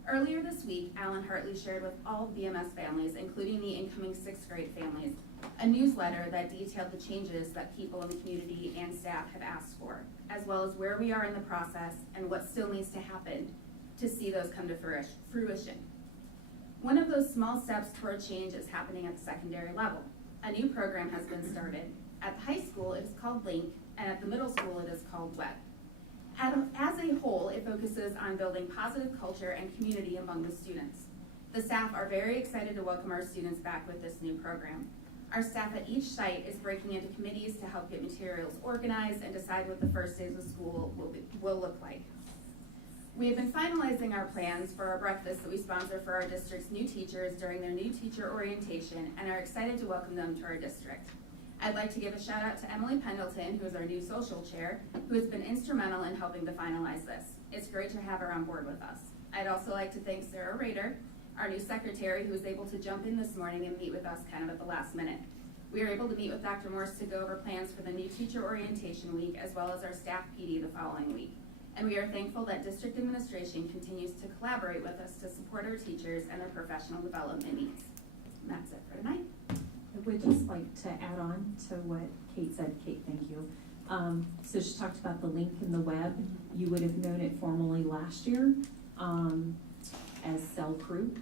Earlier this week, Alan Hartley shared with all BMS families, including the incoming 6th grade families, a newsletter that detailed the changes that people in the community and staff have asked for, as well as where we are in the process and what still needs to happen to see those come to fruition. One of those small steps toward change is happening at the secondary level. A new program has been started. At the high school, it is called Link, and at the middle school, it is called Web. As a whole, it focuses on building positive culture and community among the students. The staff are very excited to welcome our students back with this new program. Our staff at each site is breaking into committees to help get materials organized and decide what the first days of school will look like. We have been finalizing our plans for our breakfast that we sponsor for our district's new teachers during their new teacher orientation and are excited to welcome them to our district. I'd like to give a shout out to Emily Pendleton, who is our new social chair, who has been instrumental in helping to finalize this. It's great to have her on board with us. I'd also like to thank Sarah Rader, our new secretary, who was able to jump in this morning and meet with us kind of at the last minute. We were able to meet with Dr. Morse to go over plans for the new teacher orientation week, as well as our staff PD the following week. And we are thankful that district administration continues to collaborate with us to support our teachers and their professional development needs. And that's it for tonight. I would just like to add on to what Kate said. Kate, thank you. So she talked about the link in the web. You would have known it formally last year as Cell Crew.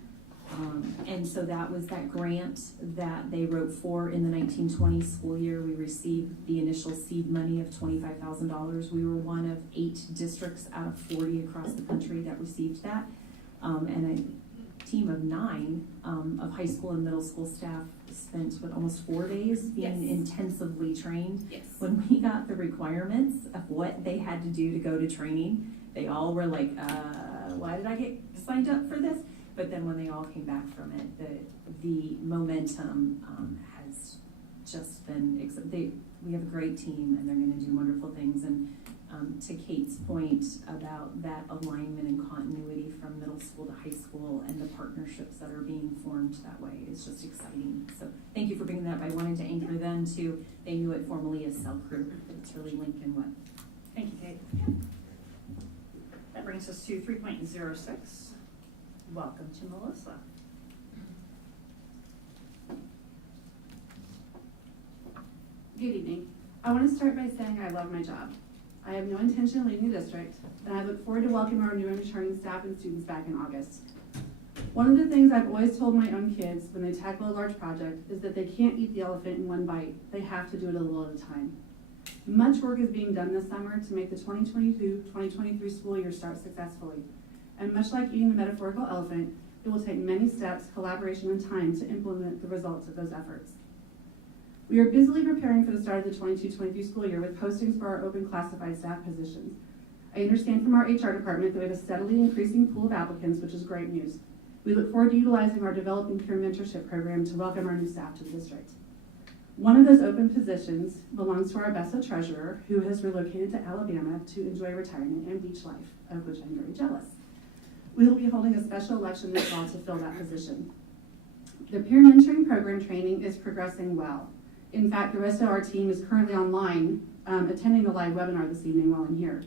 And so that was that grant that they wrote for in the 1920 school year. We received the initial seed money of $25,000. We were one of 8 districts out of 40 across the country that received that. And a team of 9 of high school and middle school staff spent almost 4 days being intensively trained. Yes. When we got the requirements of what they had to do to go to training, they all were like, why did I get signed up for this? But then when they all came back from it, the momentum has just been, we have a great team and they're gonna do wonderful things. And to Kate's point about that alignment and continuity from middle school to high school and the partnerships that are being formed that way is just exciting. So thank you for bringing that up. I wanted to anchor them to, they knew it formally as Cell Crew. It's really Link and what. Thank you, Kate. That brings us to 3.06. Welcome to Melissa. Good evening. I want to start by saying I love my job. I have no intention of leaving the district, and I look forward to welcoming our new and returning staff and students back in August. One of the things I've always told my own kids when they tackle a large project is that they can't eat the elephant in one bite. They have to do it a little at a time. Much work is being done this summer to make the 2022-2023 school year start successfully. And much like eating the metaphorical elephant, it will take many steps, collaboration, and time to implement the results of those efforts. We are busily preparing for the start of the 22-23 school year with postings for our open classified staff positions. I understand from our HR department that we have a steadily increasing pool of applicants, which is great news. We look forward to utilizing our developing peer mentorship program to welcome our new staff to the district. One of those open positions belongs to our BESA treasurer, who has relocated to Alabama to enjoy retirement and beach life, of which I'm very jealous. We will be holding a special election this fall to fill that position. The peer mentoring program training is progressing well. In fact, the rest of our team is currently online attending the live webinar this evening while I'm here.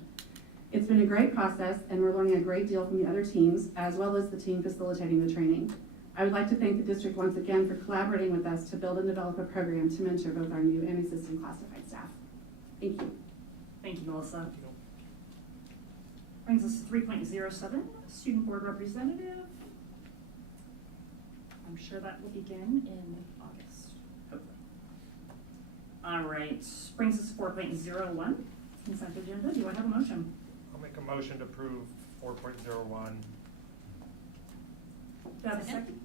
It's been a great process, and we're learning a great deal from the other teams, as well as the team facilitating the training. I would like to thank the district once again for collaborating with us to build and develop a program to mentor both our new and existing classified staff. Thank you. Thank you, Melissa. Brings us to 3.07, Student Board Representative. I'm sure that will begin in August, hopefully. All right, brings us to 4.01, consent agenda. Do I have a motion? I'll make a motion to approve 4.01. Do I have a second?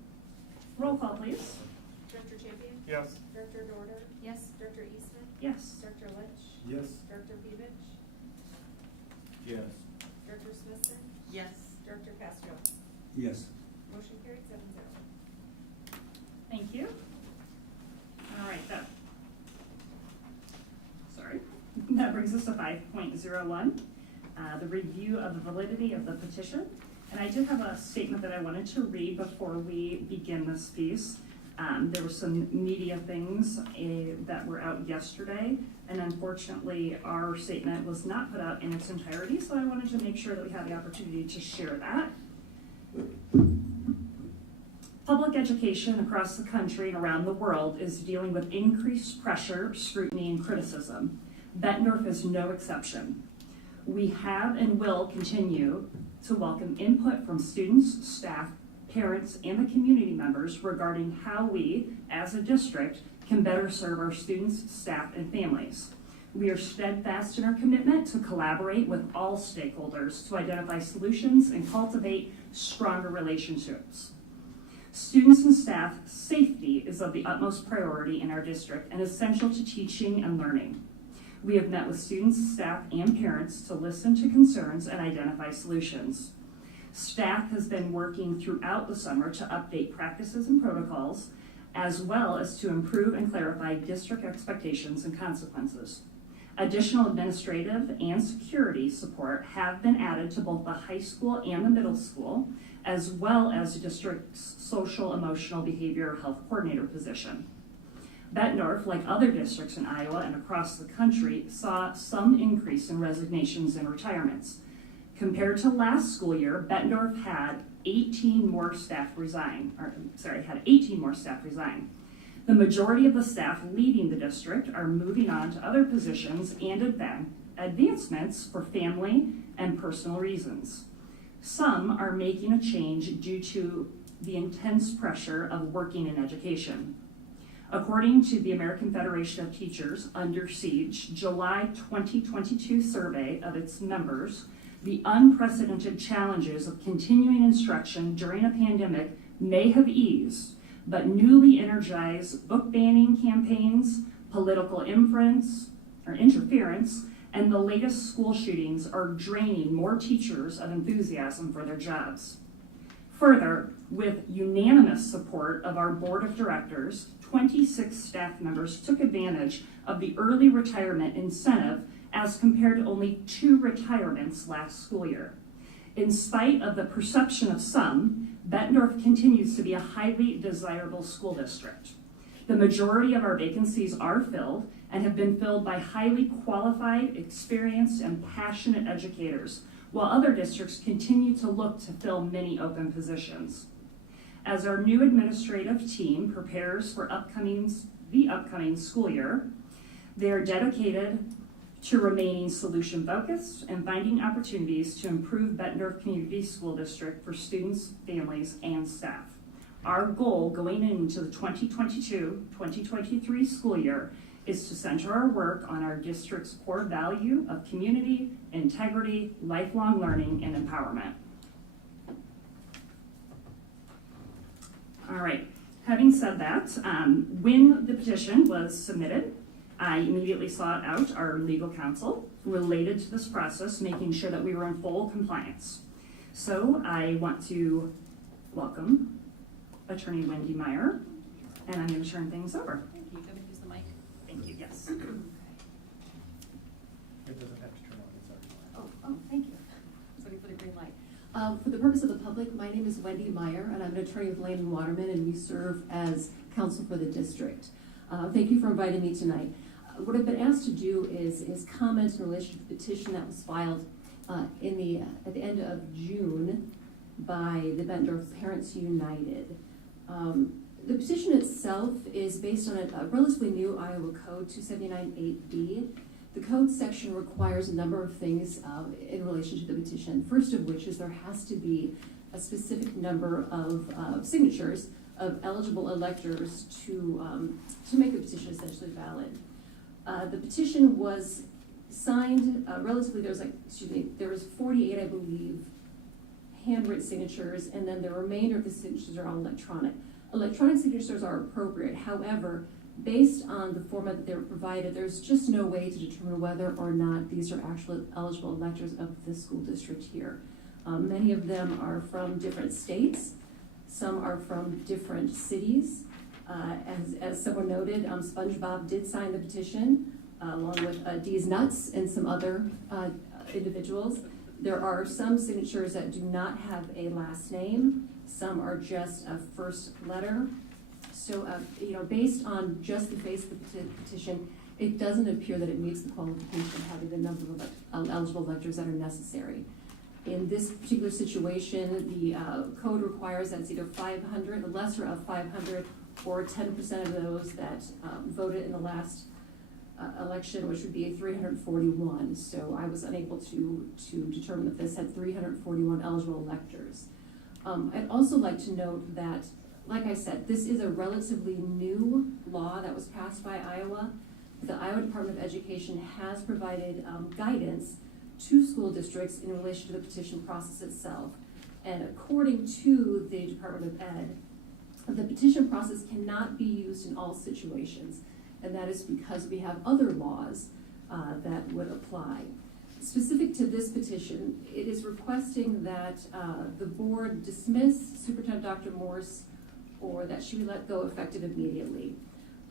Roll call, please. Director Champion? Yes. Director Dorder? Yes. Director Eastman? Yes. Director Lynch? Yes. Director Pevich? Yes. Director Smithson? Yes. Director Castro? Yes. Motion carried 7-0. Thank you. All right, that brings us to 5.01, the review of the validity of the petition. And I did have a statement that I wanted to read before we begin this piece. There were some media things that were out yesterday, and unfortunately our statement was not put out in its entirety, so I wanted to make sure that we had the opportunity to share that. Public education across the country and around the world is dealing with increased pressure, scrutiny, and criticism. Bettendorf is no exception. We have and will continue to welcome input from students, staff, parents, and the community members regarding how we, as a district, can better serve our students, staff, and families. We are steadfast in our commitment to collaborate with all stakeholders to identify solutions and cultivate stronger relationships. Students and staff safety is of the utmost priority in our district and essential to teaching and learning. We have met with students, staff, and parents to listen to concerns and identify solutions. Staff has been working throughout the summer to update practices and protocols, as well as to improve and clarify district expectations and consequences. Additional administrative and security support have been added to both the high school and the middle school, as well as the district's social emotional behavioral health coordinator position. Bettendorf, like other districts in Iowa and across the country, saw some increase in resignations and retirements. Compared to last school year, Bettendorf had 18 more staff resign. The majority of the staff leaving the district are moving on to other positions and advancements for family and personal reasons. Some are making a change due to the intense pressure of working in education. According to the American Federation of Teachers Under Siege July 2022 survey of its members, the unprecedented challenges of continuing instruction during a pandemic may have eased, but newly energized book banning campaigns, political interference, and the latest school shootings are draining more teachers of enthusiasm for their jobs. Further, with unanimous support of our board of directors, 26 staff members took advantage of the early retirement incentive as compared to only 2 retirements last school year. In spite of the perception of some, Bettendorf continues to be a highly desirable school district. The majority of our vacancies are filled and have been filled by highly qualified, experienced, and passionate educators, while other districts continue to look to fill many open positions. As our new administrative team prepares for the upcoming school year, they are dedicated to remaining solution-focused and finding opportunities to improve Bettendorf Community School District for students, families, and staff. Our goal going into the 2022-2023 school year is to center our work on our district's core value of community, integrity, lifelong learning, and empowerment. All right, having said that, when the petition was submitted, I immediately sought out our legal counsel related to this process, making sure that we were in full compliance. So I want to welcome Attorney Wendy Meyer, and I'm going to turn things over. Thank you. Can I use the mic? Thank you, yes. It doesn't have to turn on, it's already on. Oh, thank you. I was waiting for the green light. For the purpose of the public, my name is Wendy Meyer, and I'm an attorney with Lane & Waterman, and we serve as counsel for the district. Thank you for inviting me tonight. What I've been asked to do is comment in relation to the petition that was filed at the end of June by the Bettendorf Parents United. The petition itself is based on a relatively new Iowa Code 279.8b. The code section requires a number of things in relation to the petition. First of which is there has to be a specific number of signatures of eligible electors to make the petition essentially valid. The petition was signed relatively. There was 48, I believe, handwritten signatures, and then the remainder of the signatures are all electronic. Electronic signatures are appropriate. However, based on the format that they were provided, there's just no way to determine whether or not these are actually eligible electors of the school district here. Many of them are from different states. Some are from different cities. As someone noted, SpongeBob did sign the petition along with D's Nuts and some other individuals. There are some signatures that do not have a last name. Some are just a first letter. So, based on just the face of the petition, it doesn't appear that it meets the qualification of having the number of eligible electors that are necessary. In this particular situation, the code requires that it's either 500, the lesser of 500, or 10% of those that voted in the last election, which would be 341. So I was unable to determine that this had 341 eligible electors. I'd also like to note that, like I said, this is a relatively new law that was passed by Iowa. The Iowa Department of Education has provided guidance to school districts in relation to the petition process itself. And according to the Department of Ed, the petition process cannot be used in all situations. And that is because we have other laws that would apply. Specific to this petition, it is requesting that the board dismiss Superintendent Dr. Morse, or that she be let go effective immediately.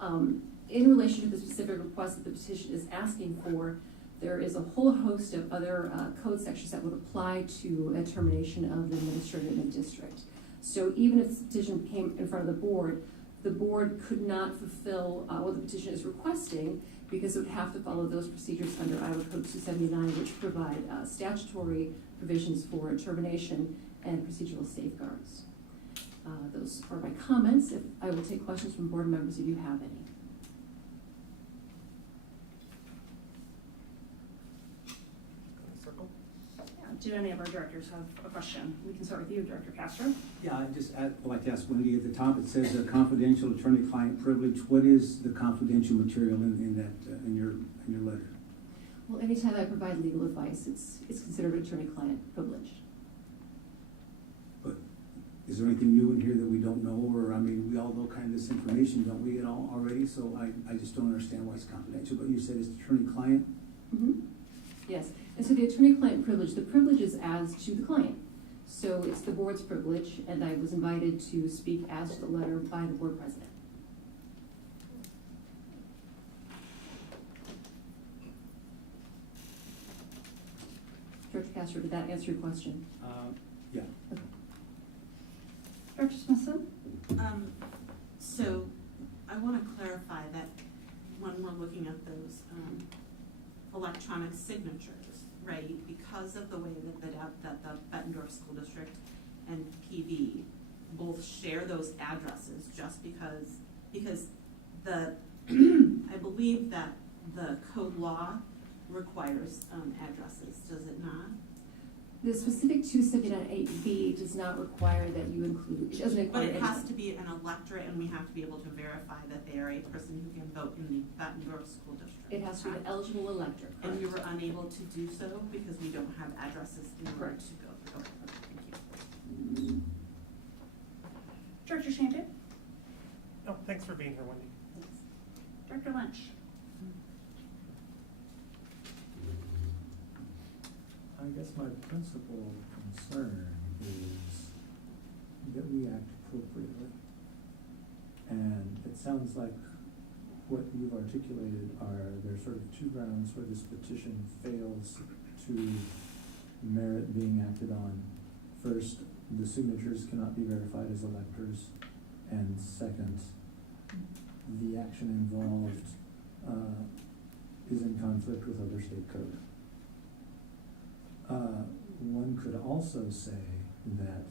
In relation to the specific request that the petition is asking for, there is a whole host of other code sections that would apply to a termination of the administrator in the district. So even if this petition came in front of the board could not fulfill what the petition is requesting, because it would have to follow those procedures under Iowa Code 279, which provide statutory provisions for termination and procedural safeguards. Those are my comments. I will take questions from board members if you have any. Circle. Yeah. Do any of our directors have a question? We can start with you, Director Castro. Yeah, I'd like to ask Wendy, at the top it says confidential attorney-client privilege. What is the confidential material in your letter? Well, anytime I provide legal advice, it's considered attorney-client privilege. But is there anything new in here that we don't know? Or, I mean, we all know kind of this information, don't we, at all already? So I just don't understand why it's confidential. But you said it's attorney-client? Mm-hmm. Yes, and so the attorney-client privilege, the privilege is as to the client. So it's the board's privilege, and I was invited to speak as to the letter by the board president. Director Castro, did that answer your question? Yeah. Okay. Director Smithson? So I want to clarify that when we're looking at those electronic signatures, right, because of the way that the Bettendorf School District and PV both share those addresses, just because the I believe that the code law requires addresses, does it not? The specific 279.8b does not require that you include, it doesn't require But it has anything. to be an electorate, and we have to be able to verify that they are a person who can vote in the Bettendorf School District. It has to be an eligible elector. And we were unable to do so because we don't have addresses in order Correct. to go through. Okay, thank you. Director Champion? No, thanks for being here, Wendy. Director Lynch? I guess my principal concern is that we act appropriately. And it sounds like what you've articulated are, there are sort of two grounds where this petition fails to merit being acted on. First, the signatures cannot be verified as electors, and second, the action involved is in conflict with other state code. One could also say that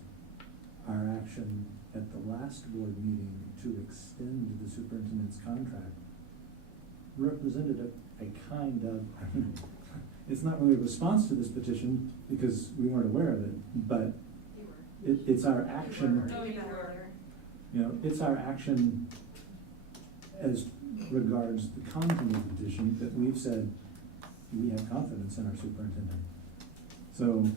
our action at the last board meeting to extend the superintendent's contract represented a kind of, it's not really a response to this petition because we weren't aware of it, but it's our action. You know, it's our action as regards the content of the petition that we've said we have confidence in our superintendent. So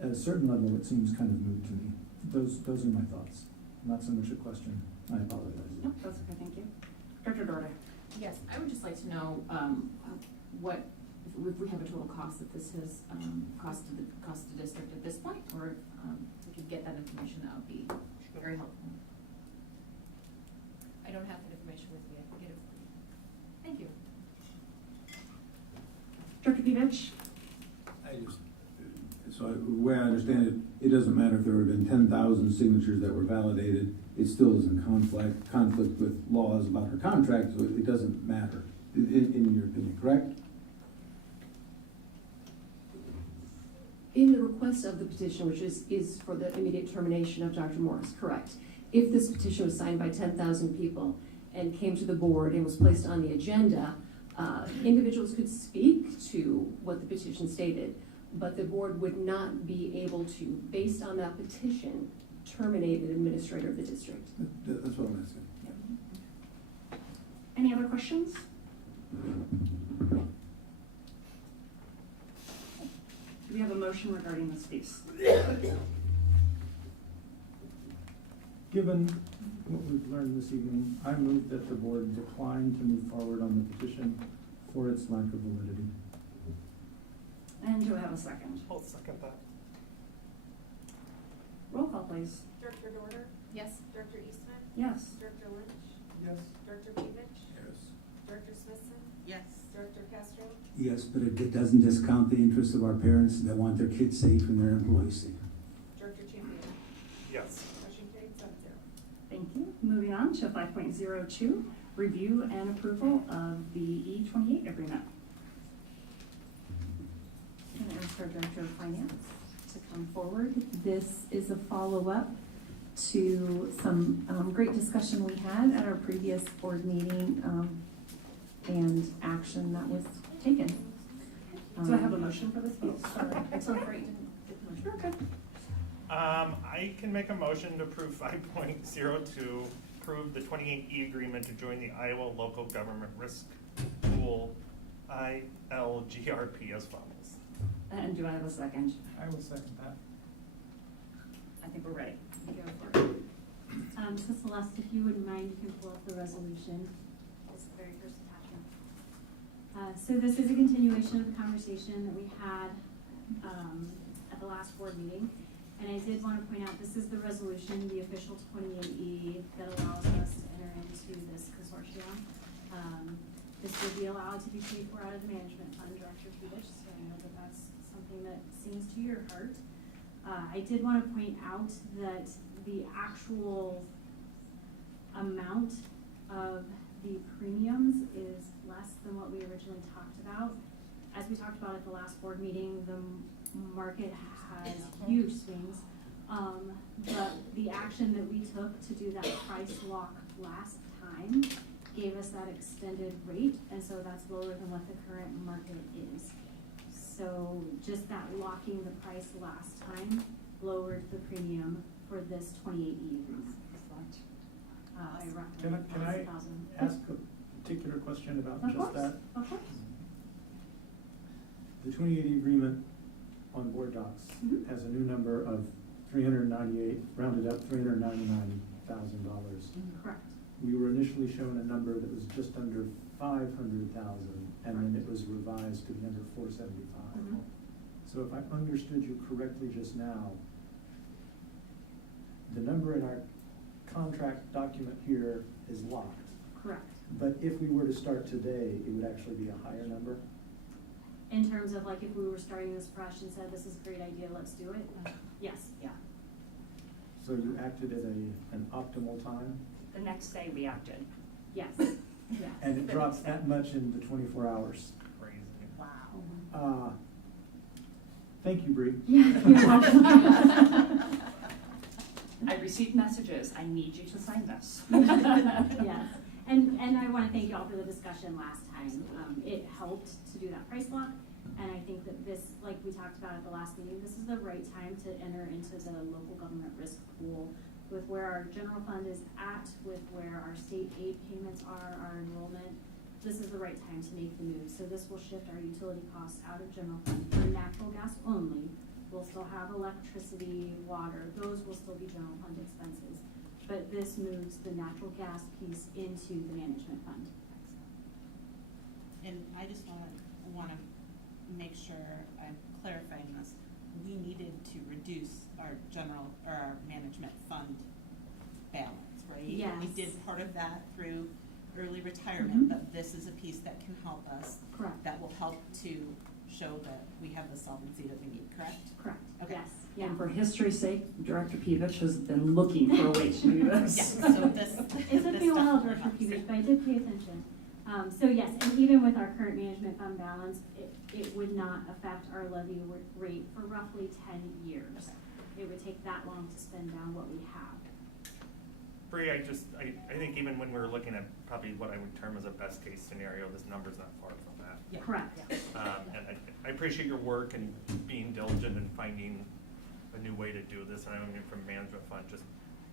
at a certain level, it seems kind of moot to me. Those are my thoughts. Not so much a question. I apologize. No, that's okay, thank you. Dr. Dorda. Yes, I would just like to know what, if we have a total cost that this has cost the district at this point, or if we could get that information, that would be very helpful. I don't have that information with me. I can get it for you. Dr. Thank you. Pevich? So the way I understand it, it doesn't matter if there have been 10,000 signatures that were validated, it still is in conflict with laws about her contract, so it doesn't matter, in your opinion, correct? In the request of the petition, which is for the immediate termination of Dr. Morris, correct. If this petition was signed by 10,000 people and came to the board and was placed on the agenda, individuals could speak to what the petition stated, but the board would not be able to, based on that petition, terminate an administrator of the district. That's what I'm asking. Any other questions? Do we have a motion regarding this piece? Given what we've learned this evening, I move that the board decline to move forward on the petition for its lack of validity. And do I have a second? I'll second that. Roll call, please. Director Dorder? Yes. Director Eastman? Yes. Director Lynch? Yes. Director Pevich? Yes. Director Smithson? Yes. Director Castro? Yes, but it doesn't discount the interests of our parents that want their kids safe and their employees safe. Director Champion? Yes. Motion carried 7-0. Thank you. Moving on to 5.02, review and approval of the E28 agreement. I'm going to ask our Director of Finance to come forward. This is a follow-up to some great discussion we had at our previous board meeting and action that was taken. Do I have a motion for this piece? Sorry. It's all right. Get the motion. Okay. I can make a motion to approve 5.02, approve the 28E agreement to join the Iowa Local Government Risk Pool, ILGRP, as follows. And do I have a second? I will second that. I think we're ready. Go for it. So Celeste, if you wouldn't mind, you can pull up the resolution. It's the very first attachment. So this is a continuation of the conversation that we had at the last board meeting. And I did want to point out, this is the resolution, the official 28E, that allows us to enter into this consortium. This would be allowed to be paid for out of the management fund, Director Pevich, so I know that that's something that sings to your heart. I did want to point out that the actual amount of the premiums is less than what we originally talked about. As we talked about at the last board meeting, the market has huge swings, but the action that we took to do that price lock last time gave us that extended rate, and so that's lower than what the current market is. So just that locking the price last time lowered the premium for this 28E agreement. Can I ask a particular question about just that? Of course. The 2080 agreement on board docs has a new number of $398, rounded up $399,000. Correct. We were initially shown a number that was just under 500,000, and then it was revised to be under 475. So if I understood you correctly just now, the number in our contract document here is locked. Correct. But if we were to start today, it would actually be a higher number? In terms of like if we were starting this fresh and said, this is a great idea, let's do it, yes, yeah. So you acted at an optimal time? The next day we acted. Yes, yeah. And it drops that much in the 24 hours? Crazy. Wow. Thank you, Bree. Yeah, you're welcome. I received messages, I need you to sign this. Yes, and I want to thank you all for the discussion last time. It helped to do that price lock, and I think that this, like we talked about at the last meeting, this is the right time to enter into the local government risk pool with where our general fund is at, with where our state aid payments are, our enrollment. This is the right time to make the move. So this will shift our utility costs out of general fund for natural gas only. We'll still have electricity, water, those will still be general fund expenses. But this moves the natural gas piece into the management fund. And I just want to make sure I'm clarifying this. We needed to reduce our general or our management fund balance, right? Yes. We did part of that through early retirement, but this is a piece that can help us. Correct. That will help to show that we have the solvency that we need, correct? Correct. Okay. Yes. Yeah. And for history's sake, Director Pevich has been looking for a way to do this. Yes, so this. It took me a while, Director Pevich, but I did pay attention. So yes, and even with our current management fund balance, it would not affect our levy rate for roughly 10 years. It would take that long to spend down what we have. Bree, I think even when we were looking at probably what I would term as a best case scenario, this number's not far from that. Yeah. Correct. And I appreciate your work and being diligent and finding a new way to do this. And I mean, from management fund, just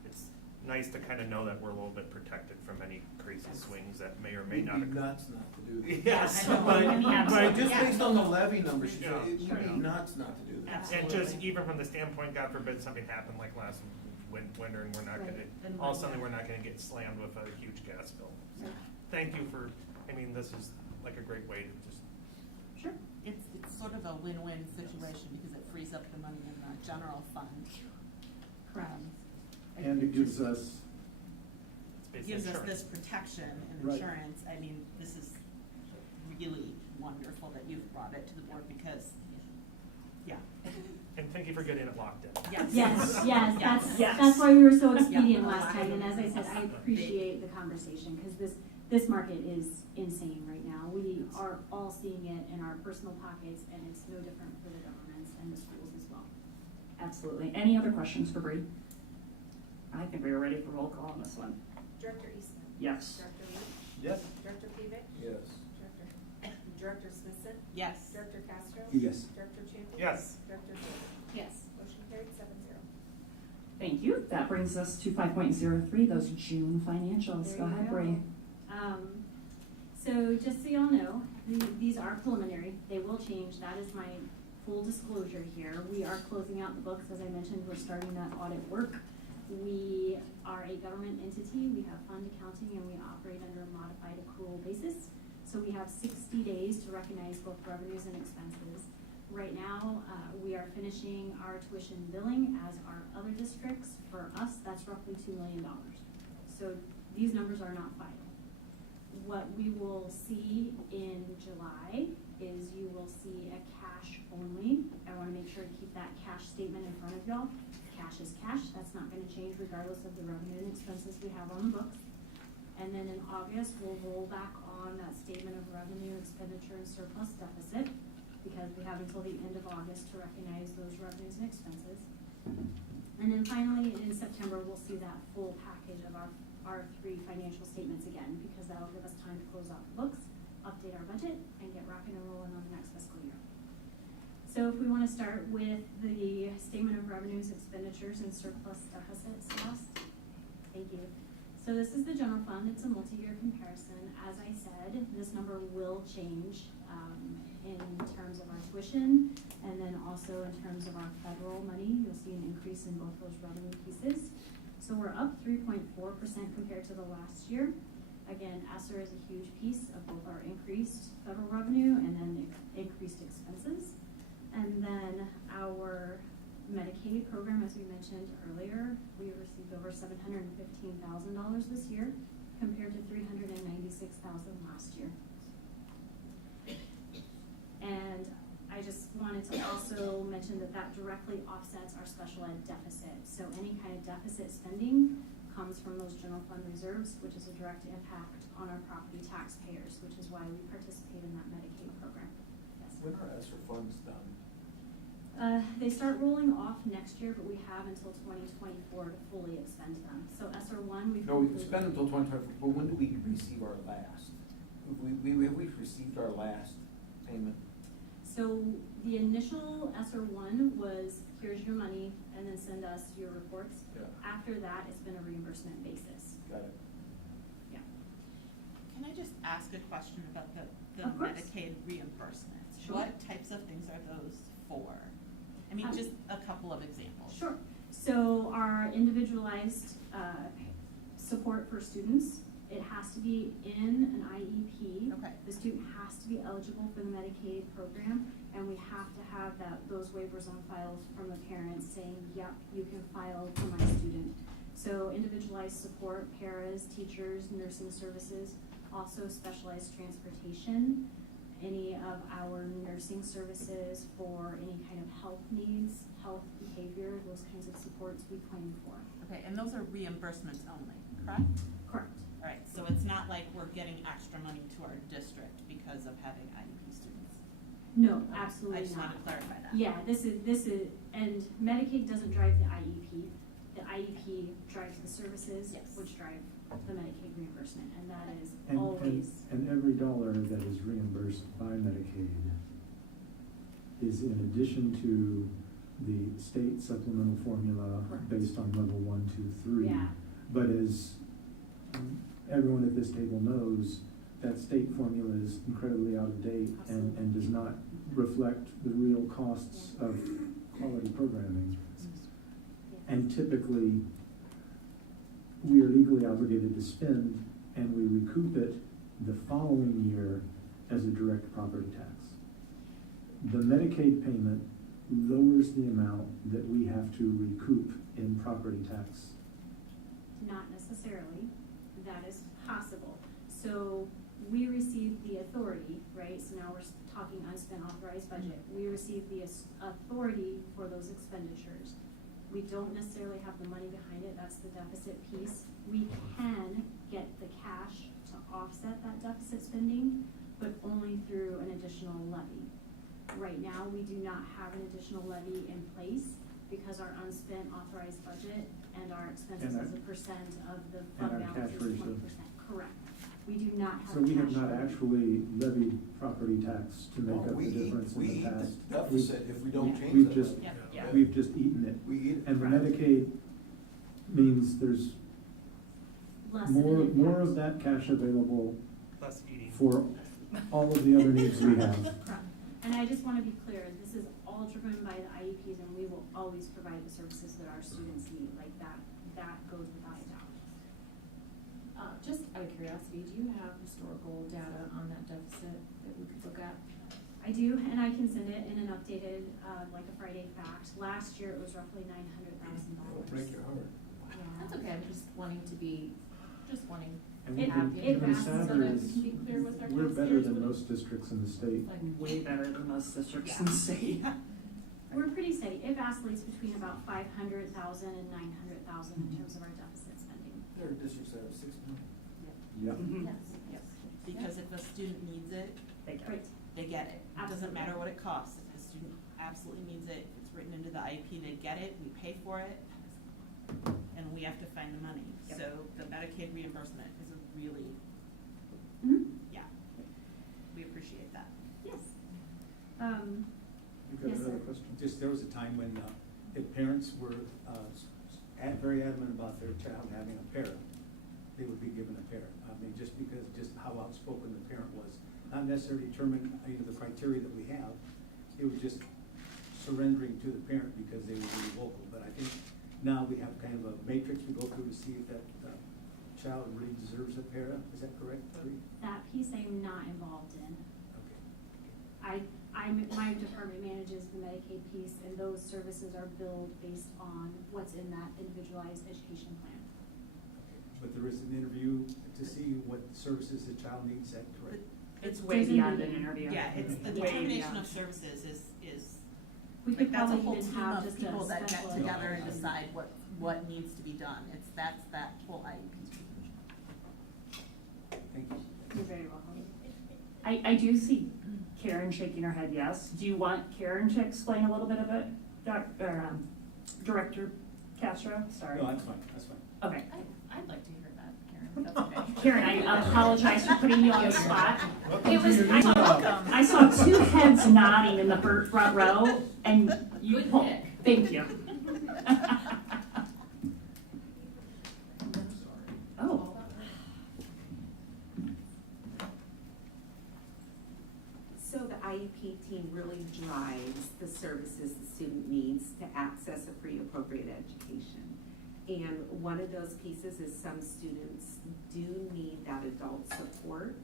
it's nice to kind of know that we're a little bit protected from any crazy swings that may or may not It'd be occur. nuts not to do this. Yes, But just Yeah. based on the levy numbers, she Yeah. said, it would be nuts not to do this. And just even from the standpoint, God forbid something happened like last winter, and we're not Right. going to, all of a sudden we're not going to get slammed with a huge gas bill. So thank you for, I mean, this is like a great way to just. Sure. It's sort of a win-win situation because it frees up the money in the general fund. Correct. And it gives us, It's Gives us insurance. this protection and Right. insurance. I mean, this is really wonderful that you've brought it to the board because, yeah. And thank you for getting it locked in. Yes, Yes. that's why we were so expedient Yeah. last time, and as I said, I appreciate the conversation, because this market is insane right now. We are all seeing it in our personal pockets, and it's no different for the governments and the schools as well. Absolutely. Any other questions for Bree? I think we are ready for roll call on this one. Director Eastman? Yes. Director Lee? Yes. Director Pevich? Yes. Director Smithson? Yes. Director Castro? Yes. Director Chambliss? Yes. Director Jordan? Yes. Motion carried 7-0. Thank you. That brings us to 5.03, those June financials. There Go you ahead, go. Bree. So just so y'all know, these are preliminary. They will change. That is my full disclosure here. We are closing out the books. As I mentioned, we're starting that audit work. We are a government entity. We have fund accounting, and we operate under a modified accrual basis. So we have 60 days to recognize both revenues and expenses. Right now, we are finishing our tuition billing as are other districts. For us, that's roughly $2 million. So these numbers are not final. What we will see in July is you will see a cash only. I want to make sure to keep that cash statement in front of y'all. Cash is cash. That's not going to change regardless of the revenue and expenses we have on the books. And then in August, we'll roll back on that statement of revenue, expenditure, and surplus deficit, because we have until the end of August to recognize those revenues and expenses. And then finally, in September, we'll see that full package of our three financial statements again, because that'll give us time to close out the books, update our budget, and get rocking and rolling on the next fiscal year. So if we want to start with the statement of revenues, expenditures, and surplus deficits last. Thank you. So this is the general fund. It's a multi-year comparison. As I said, this number will change in terms of our tuition, and then also in terms of our federal money. You'll see an increase in both those revenue pieces. So we're up 3.4% compared to the last year. Again, ESSER is a huge piece of both our increased federal revenue and then increased expenses. And then our Medicaid program, as we mentioned earlier, we received over $715,000 this year compared to $396,000 last year. And I just wanted to also mention that that directly offsets our special ed deficit. So any kind of deficit spending comes from those general fund reserves, which is a direct impact on our property taxpayers, which is why we participate in that Medicaid program. Yes. When are ESSER funds done? They start rolling off next year, but we have until 2024 to fully expend them. So ESSER 1, we've No, we can spend until 2024, but when do we receive our last? Have we received our last payment? So the initial ESSER 1 was, here's your money, and then send us your reports. Yeah. After that, it's been a reimbursement basis. Got it. Yeah. Can I just ask a question about the Of course. Medicaid reimbursements? Sure. What types of things are those for? I mean, just a couple of examples. Sure. So our individualized support for students, it has to be in an IEP. Okay. The student has to be eligible for the Medicaid program, and we have to have those waivers on file from the parents saying, yep, you can file for my student. So individualized support, paras, teachers, nursing services, also specialized transportation, any of our nursing services for any kind of health needs, health behavior, those kinds of supports we claim for. Okay, and those are reimbursements only, correct? Correct. All right, so it's not like we're getting extra money to our district because of having IEP students? No, absolutely not. I just wanted to clarify that. Yeah, this is, and Medicaid doesn't drive the IEP. The IEP drives the services, Yes. which drive the Medicaid reimbursement, and that is And always. and every dollar that is reimbursed by Medicaid is in addition to the state supplemental formula Correct. based on level 1, 2, 3. Yeah. But as everyone at this table knows, that state formula is incredibly out of date and does not reflect the real costs of quality programming. And typically, we are legally obligated to spend, and we recoup it the following year as a direct property tax. The Medicaid payment lowers the amount that we have to recoup in property tax. Not necessarily. That is possible. So we receive the authority, right? So now we're talking unspent authorized budget. We receive the authority for those expenditures. We don't necessarily have the money behind it. That's the deficit piece. We can get the cash to offset that deficit spending, but only through an additional levy. Right now, we do not have an additional levy in place because our unspent authorized budget and our expenses as a percent of the fund balance is 20%. Correct. We do not have. So we have cash not levy. actually levied property tax to make up the difference in the past. We eat the deficit if we don't change We've that. just, Yeah. we've just eaten it. We eat it. And the Correct. Medicaid means there's Less of an more impact. of that cash available Less eating. for all of the other needs we have. Correct. And I just want to be clear, this is all driven by the IEPs, and we will always provide the services that our students need. Like that goes without a doubt. Just out of curiosity, do you have historical data on that deficit that we could look at? I do, and I can send it in an updated, like a Friday fact. Last year, it was roughly $900,000. Break your heart. That's okay, I'm just wanting to be, And It- even it even passes sadder so that is, we can be clear with our we're better taxpayers than what it- most districts in the state. like, Way better than most districts in the state. We're pretty steady. It vacillates between about $500,000 and $900,000 in terms of our deficit spending. There are districts that have 6 million. Yeah. Mhm. Yes. Because if the student needs it, They get Right. it. they get it. It doesn't Absolutely. matter what it costs. If the student absolutely needs it, if it's written into the IEP, they get it, we pay for it, and we have to find the money. Yep. So the Medicaid reimbursement is a really, Mhm. yeah, we appreciate that. Yes. You've got Yes, another sir. question? Just, there was a time when, if parents were, very adamant about their child having a parent, they would be given a parent. I mean, just because, just how outspoken the parent was, not necessarily determine, the criteria that we have. It was just surrendering to the parent because they were really vocal. But I think now we have kind of a matrix we go through to see if that, child really deserves a para. Is that correct, Bree? That piece I'm not involved in. Okay. I my department manages the Medicaid piece, and those services are billed based on what's in that individualized education plan. But there is an interview to see what services the child needs, is that correct? It's way beyond an interview. Yeah, it's the Way determination beyond. of services is We like, could that's a probably whole even team have of just a people that get special together and education. decide what needs to be done. That's that whole IEP. Thank you. You're very welcome. I do see Karen shaking her head yes. Do you want Karen to explain a little bit of it, Director Castro? Sorry. No, that's fine, that's fine. Okay. I'd like to hear that, Karen. That's okay. Karen, I apologize for putting you on the spot. Welcome It was, to your I new saw, job. I saw two heads nodding in the front row, and you Good pulled. pick. Thank you. Oh. So the IEP team really drives the services the student needs to access a free appropriate education. And one of those pieces is some students do need that adult support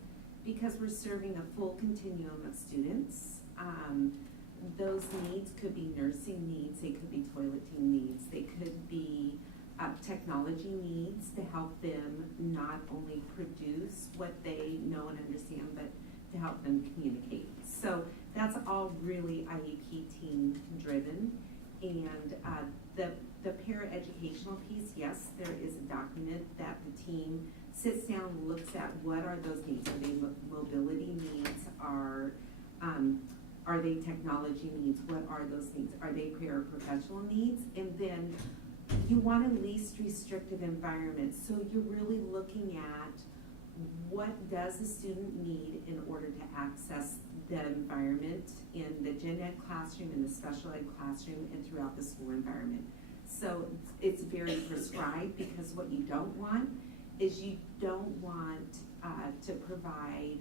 because we're serving a full continuum of students. Those needs could be nursing needs, they could be toileting needs, they could be technology needs to help them not only produce what they know and understand, but to help them communicate. So that's all really IEP team driven. And the paraeducational piece, yes, there is a document that the team sits down and looks at what are those needs. Are they mobility needs? Are they technology needs? What are those needs? Are they paraprofessional needs? And then you want a least restrictive environment. So you're really looking at what does the student need in order to access the environment in the gen ed classroom, in the special ed classroom, and throughout the school environment. So it's very prescribed because what you don't want is you don't want to provide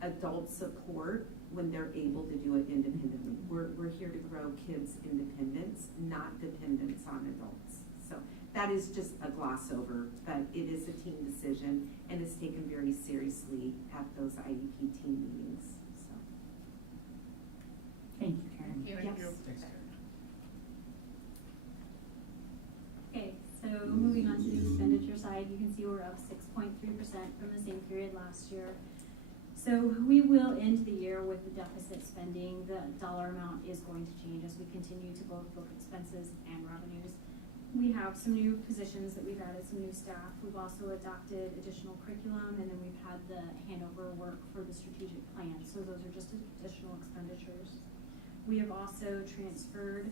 adult support when they're able to do it independently. We're here to grow kids' independence, not dependence on adults. So that is just a gloss over, but it is a team decision and it's taken very seriously at those IEP team meetings. So. Thank you, Karen. Yes. Thanks, Karen. Okay, so moving on to the expenditure side, you can see we're up 6.3% from the same period last year. So we will end the year with the deficit spending. The dollar amount is going to change as we continue to both book expenses and revenues. We have some new positions that we've added, some new staff. We've also adopted additional curriculum, and then we've had the handover work for the strategic plan. So those are just additional expenditures. We have also transferred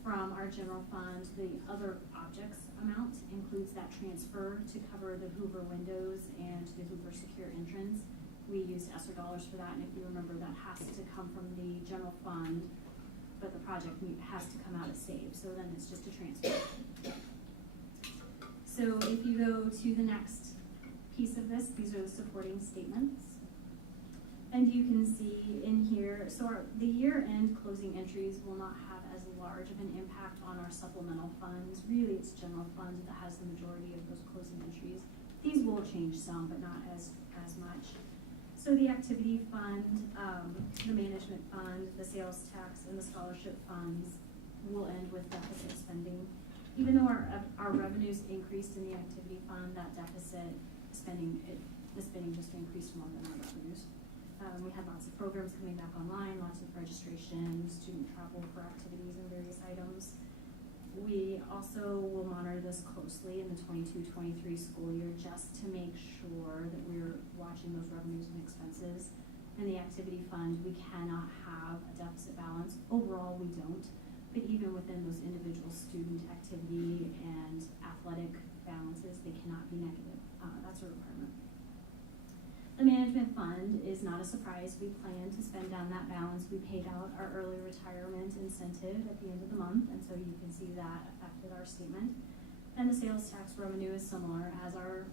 from our general fund, the other objects amount includes that transfer to cover the Hoover windows and the Hoover secure entrance. We used ESSER dollars for that, and if you remember, that has to come from the general fund, but the project has to come out of SAVE, so then it's just a transfer. So if you go to the next piece of this, these are the supporting statements. And you can see in here, so the year-end closing entries will not have as large of an impact on our supplemental funds. Really, it's general fund that has the majority of those closing entries. These will change some, but not as much. So the activity fund, the management fund, the sales tax, and the scholarship funds will end with deficit spending. Even though our revenues increased in the activity fund, that deficit spending, the spending just increased more than our revenues. We had lots of programs coming back online, lots of registration, student travel for activities and various items. We also will monitor this closely in the 22-23 school year just to make sure that we're watching those revenues and expenses. In the activity fund, we cannot have a deficit balance. Overall, we don't, but even within those individual student activity and athletic balances, they cannot be negative. That's a requirement. The management fund is not a surprise. We plan to spend down that balance. We paid out our early retirement incentive at the end of the month, and so you can see that affected our statement. And the sales tax revenue is similar. As our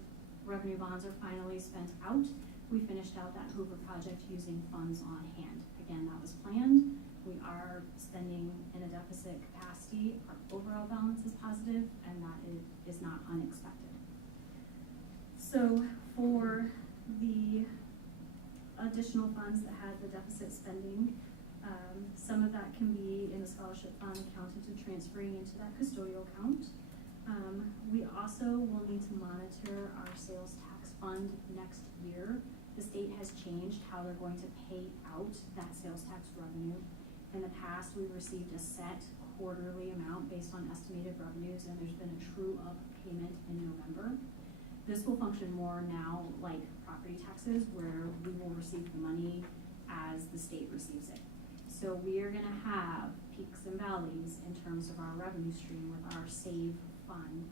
revenue bonds are finally spent out, we finished out that Hoover project using funds on hand. Again, that was planned. We are spending in a deficit capacity. Our overall balance is positive, and that is not unexpected. So for the additional funds that had the deficit spending. Some of that can be in the scholarship fund accounted to transferring into that custodial account. We also will need to monitor our sales tax fund next year. The state has changed how they're going to pay out that sales tax revenue. In the past, we received a set quarterly amount based on estimated revenues, and there's been a true up payment in November. This will function more now like property taxes, where we will receive the money as the state receives it. So we are gonna have peaks and valleys in terms of our revenue stream with our SAVE fund.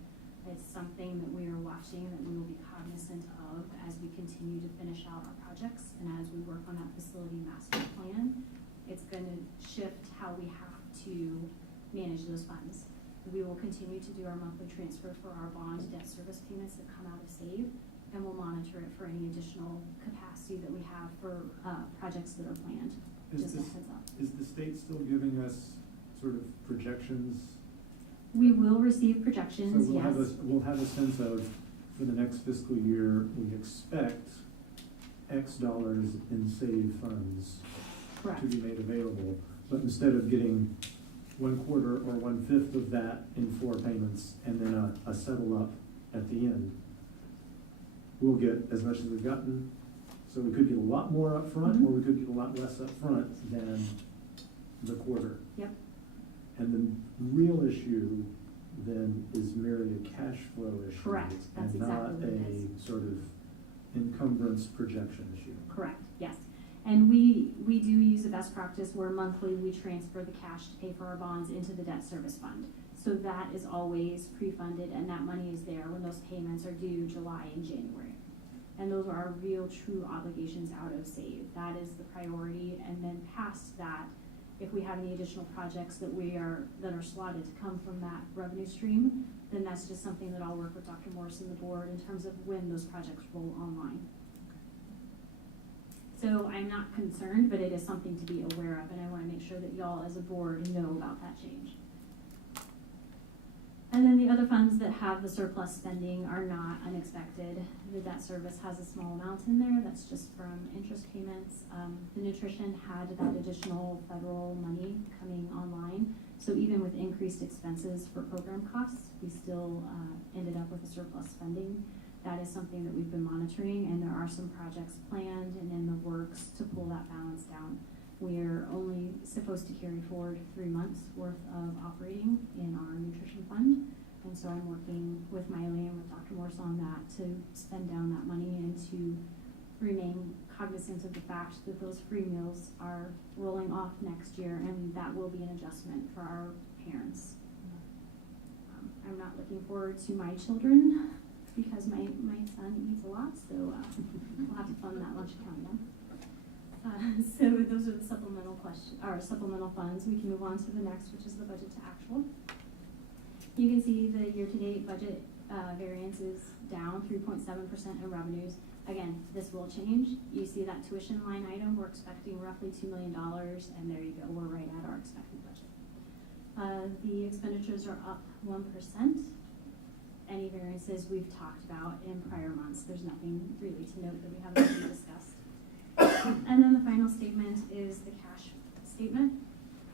It's something that we are watching, that we will be cognizant of as we continue to finish out our projects and as we work on that facility master plan. It's gonna shift how we have to manage those funds. We will continue to do our monthly transfer for our bond debt service payments that come out of SAVE, and we'll monitor it for any additional capacity that we have for projects that are planned. Just a heads up. Is the state still giving us sort of projections? We will receive projections, So yes. we'll have a sense of, for the next fiscal year, we expect X dollars in SAVE funds Correct. to be made available. But instead of getting 1/4 or 1/5 of that in 4 payments and then a settle up at the end, we'll get as much as we've gotten. So we could get a lot more up front, or we could get a lot less up front than the quarter. Yep. And the real issue then is merely a cash flow issue. Correct. That's and exactly what it not is. a sort of encumbrance projection issue. Correct, yes. And we do use a best practice where monthly we transfer the cash to pay for our bonds into the debt service fund. So that is always pre-funded, and that money is there when those payments are due July and January. And those are our real true obligations out of SAVE. That is the priority, and then past that, if we have any additional projects that are slotted to come from that revenue stream, then that's just something that I'll work with Dr. Morris and the board in terms of when those projects roll online. So I'm not concerned, but it is something to be aware of, and I want to make sure that y'all as a board know about that change. And then the other funds that have the surplus spending are not unexpected. The debt service has a small amount in there that's just from interest payments. The nutrition had that additional federal money coming online. So even with increased expenses for program costs, we still ended up with a surplus spending. That is something that we've been monitoring, and there are some projects planned and in the works to pull that balance down. We're only supposed to carry forward 3 months worth of operating in our nutrition fund. And so I'm working with Miley and with Dr. Morse on that to spend down that money and to remain cognizant of the fact that those free meals are rolling off next year, and that will be an adjustment for our parents. I'm not looking forward to my children because my son eats a lot, so we'll have to fund that lunch account again. So those are the supplemental funds. We can move on to the next, which is the budget to actual. You can see the year-to-date budget variance is down 3.7% in revenues. Again, this will change. You see that tuition line item, we're expecting roughly $2 million, and there you go, we're right at our expected budget. The expenditures are up 1%. Any variances we've talked about in prior months. There's nothing really to note that we haven't already discussed. And then the final statement is the cash statement.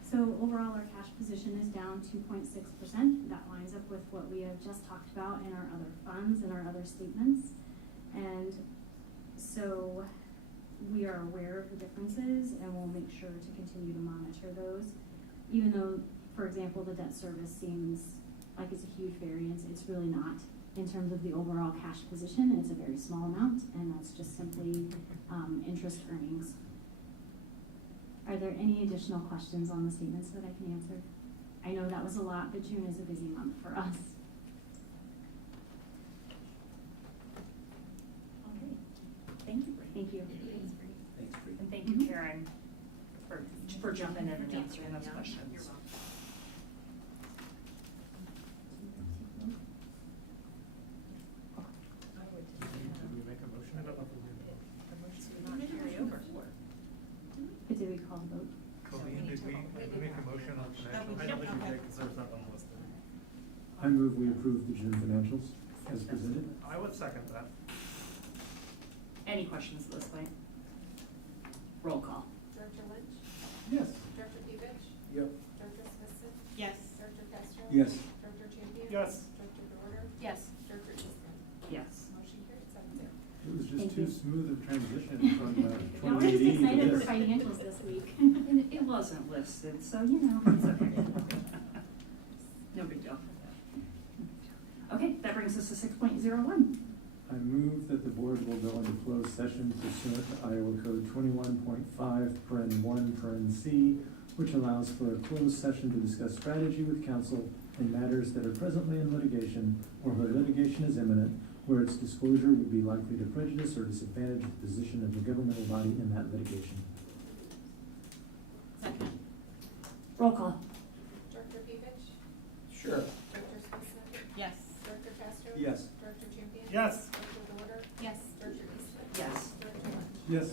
So overall, our cash position is down 2.6%. That lines up with what we have just talked about in our other funds and our other statements. And so we are aware of the differences, and we'll make sure to continue to monitor those. Even though, for example, the debt service seems like it's a huge variance, it's really not. In terms of the overall cash position, it's a very small amount, and that's just simply interest earnings. Are there any additional questions on the statements that I can answer? I know that was a lot, but June is a busy month for us. Okay. Thank you, Bree. Thank you. Thanks, Bree. Thanks, Bree. And thank you, Karen, for jumping in and answering those questions. You're welcome. Did we make a motion? I don't know if we did. But did we call the vote? Colleen, did we make a motion on financials? I don't think we did, because there was nothing listed. I move we approve the June financials as presented. I would second that. Any questions at this point? Roll call. Director Lynch? Yes. Director Pevich? Yep. Director Smithson? Yes. Director Castro? Yes. Director Champion? Yes. Director DeOrder? Yes. Director Eastman? Yes. Motion carried 7-0. It was Thank just too you. smooth of transition from No, we're just 2018 to excited for this. financials this week. And it wasn't listed, so you know, it's okay. No big deal. Okay, that brings us to 6.01. I move that the board will go into closed session pursuant to Iowa Code 21.5(1)(c), which allows for a closed session to discuss strategy with counsel in matters that are presently in litigation or where litigation is imminent, where its disclosure would be likely to prejudice or disadvantage the position of the governmental body in that litigation. Second. Roll call. Director Pevich? Sure. Director Smithson? Yes. Director Castro? Yes. Director Champion? Yes. Director DeOrder? Yes. Director Eastman? Yes. Director Lynch? Yes.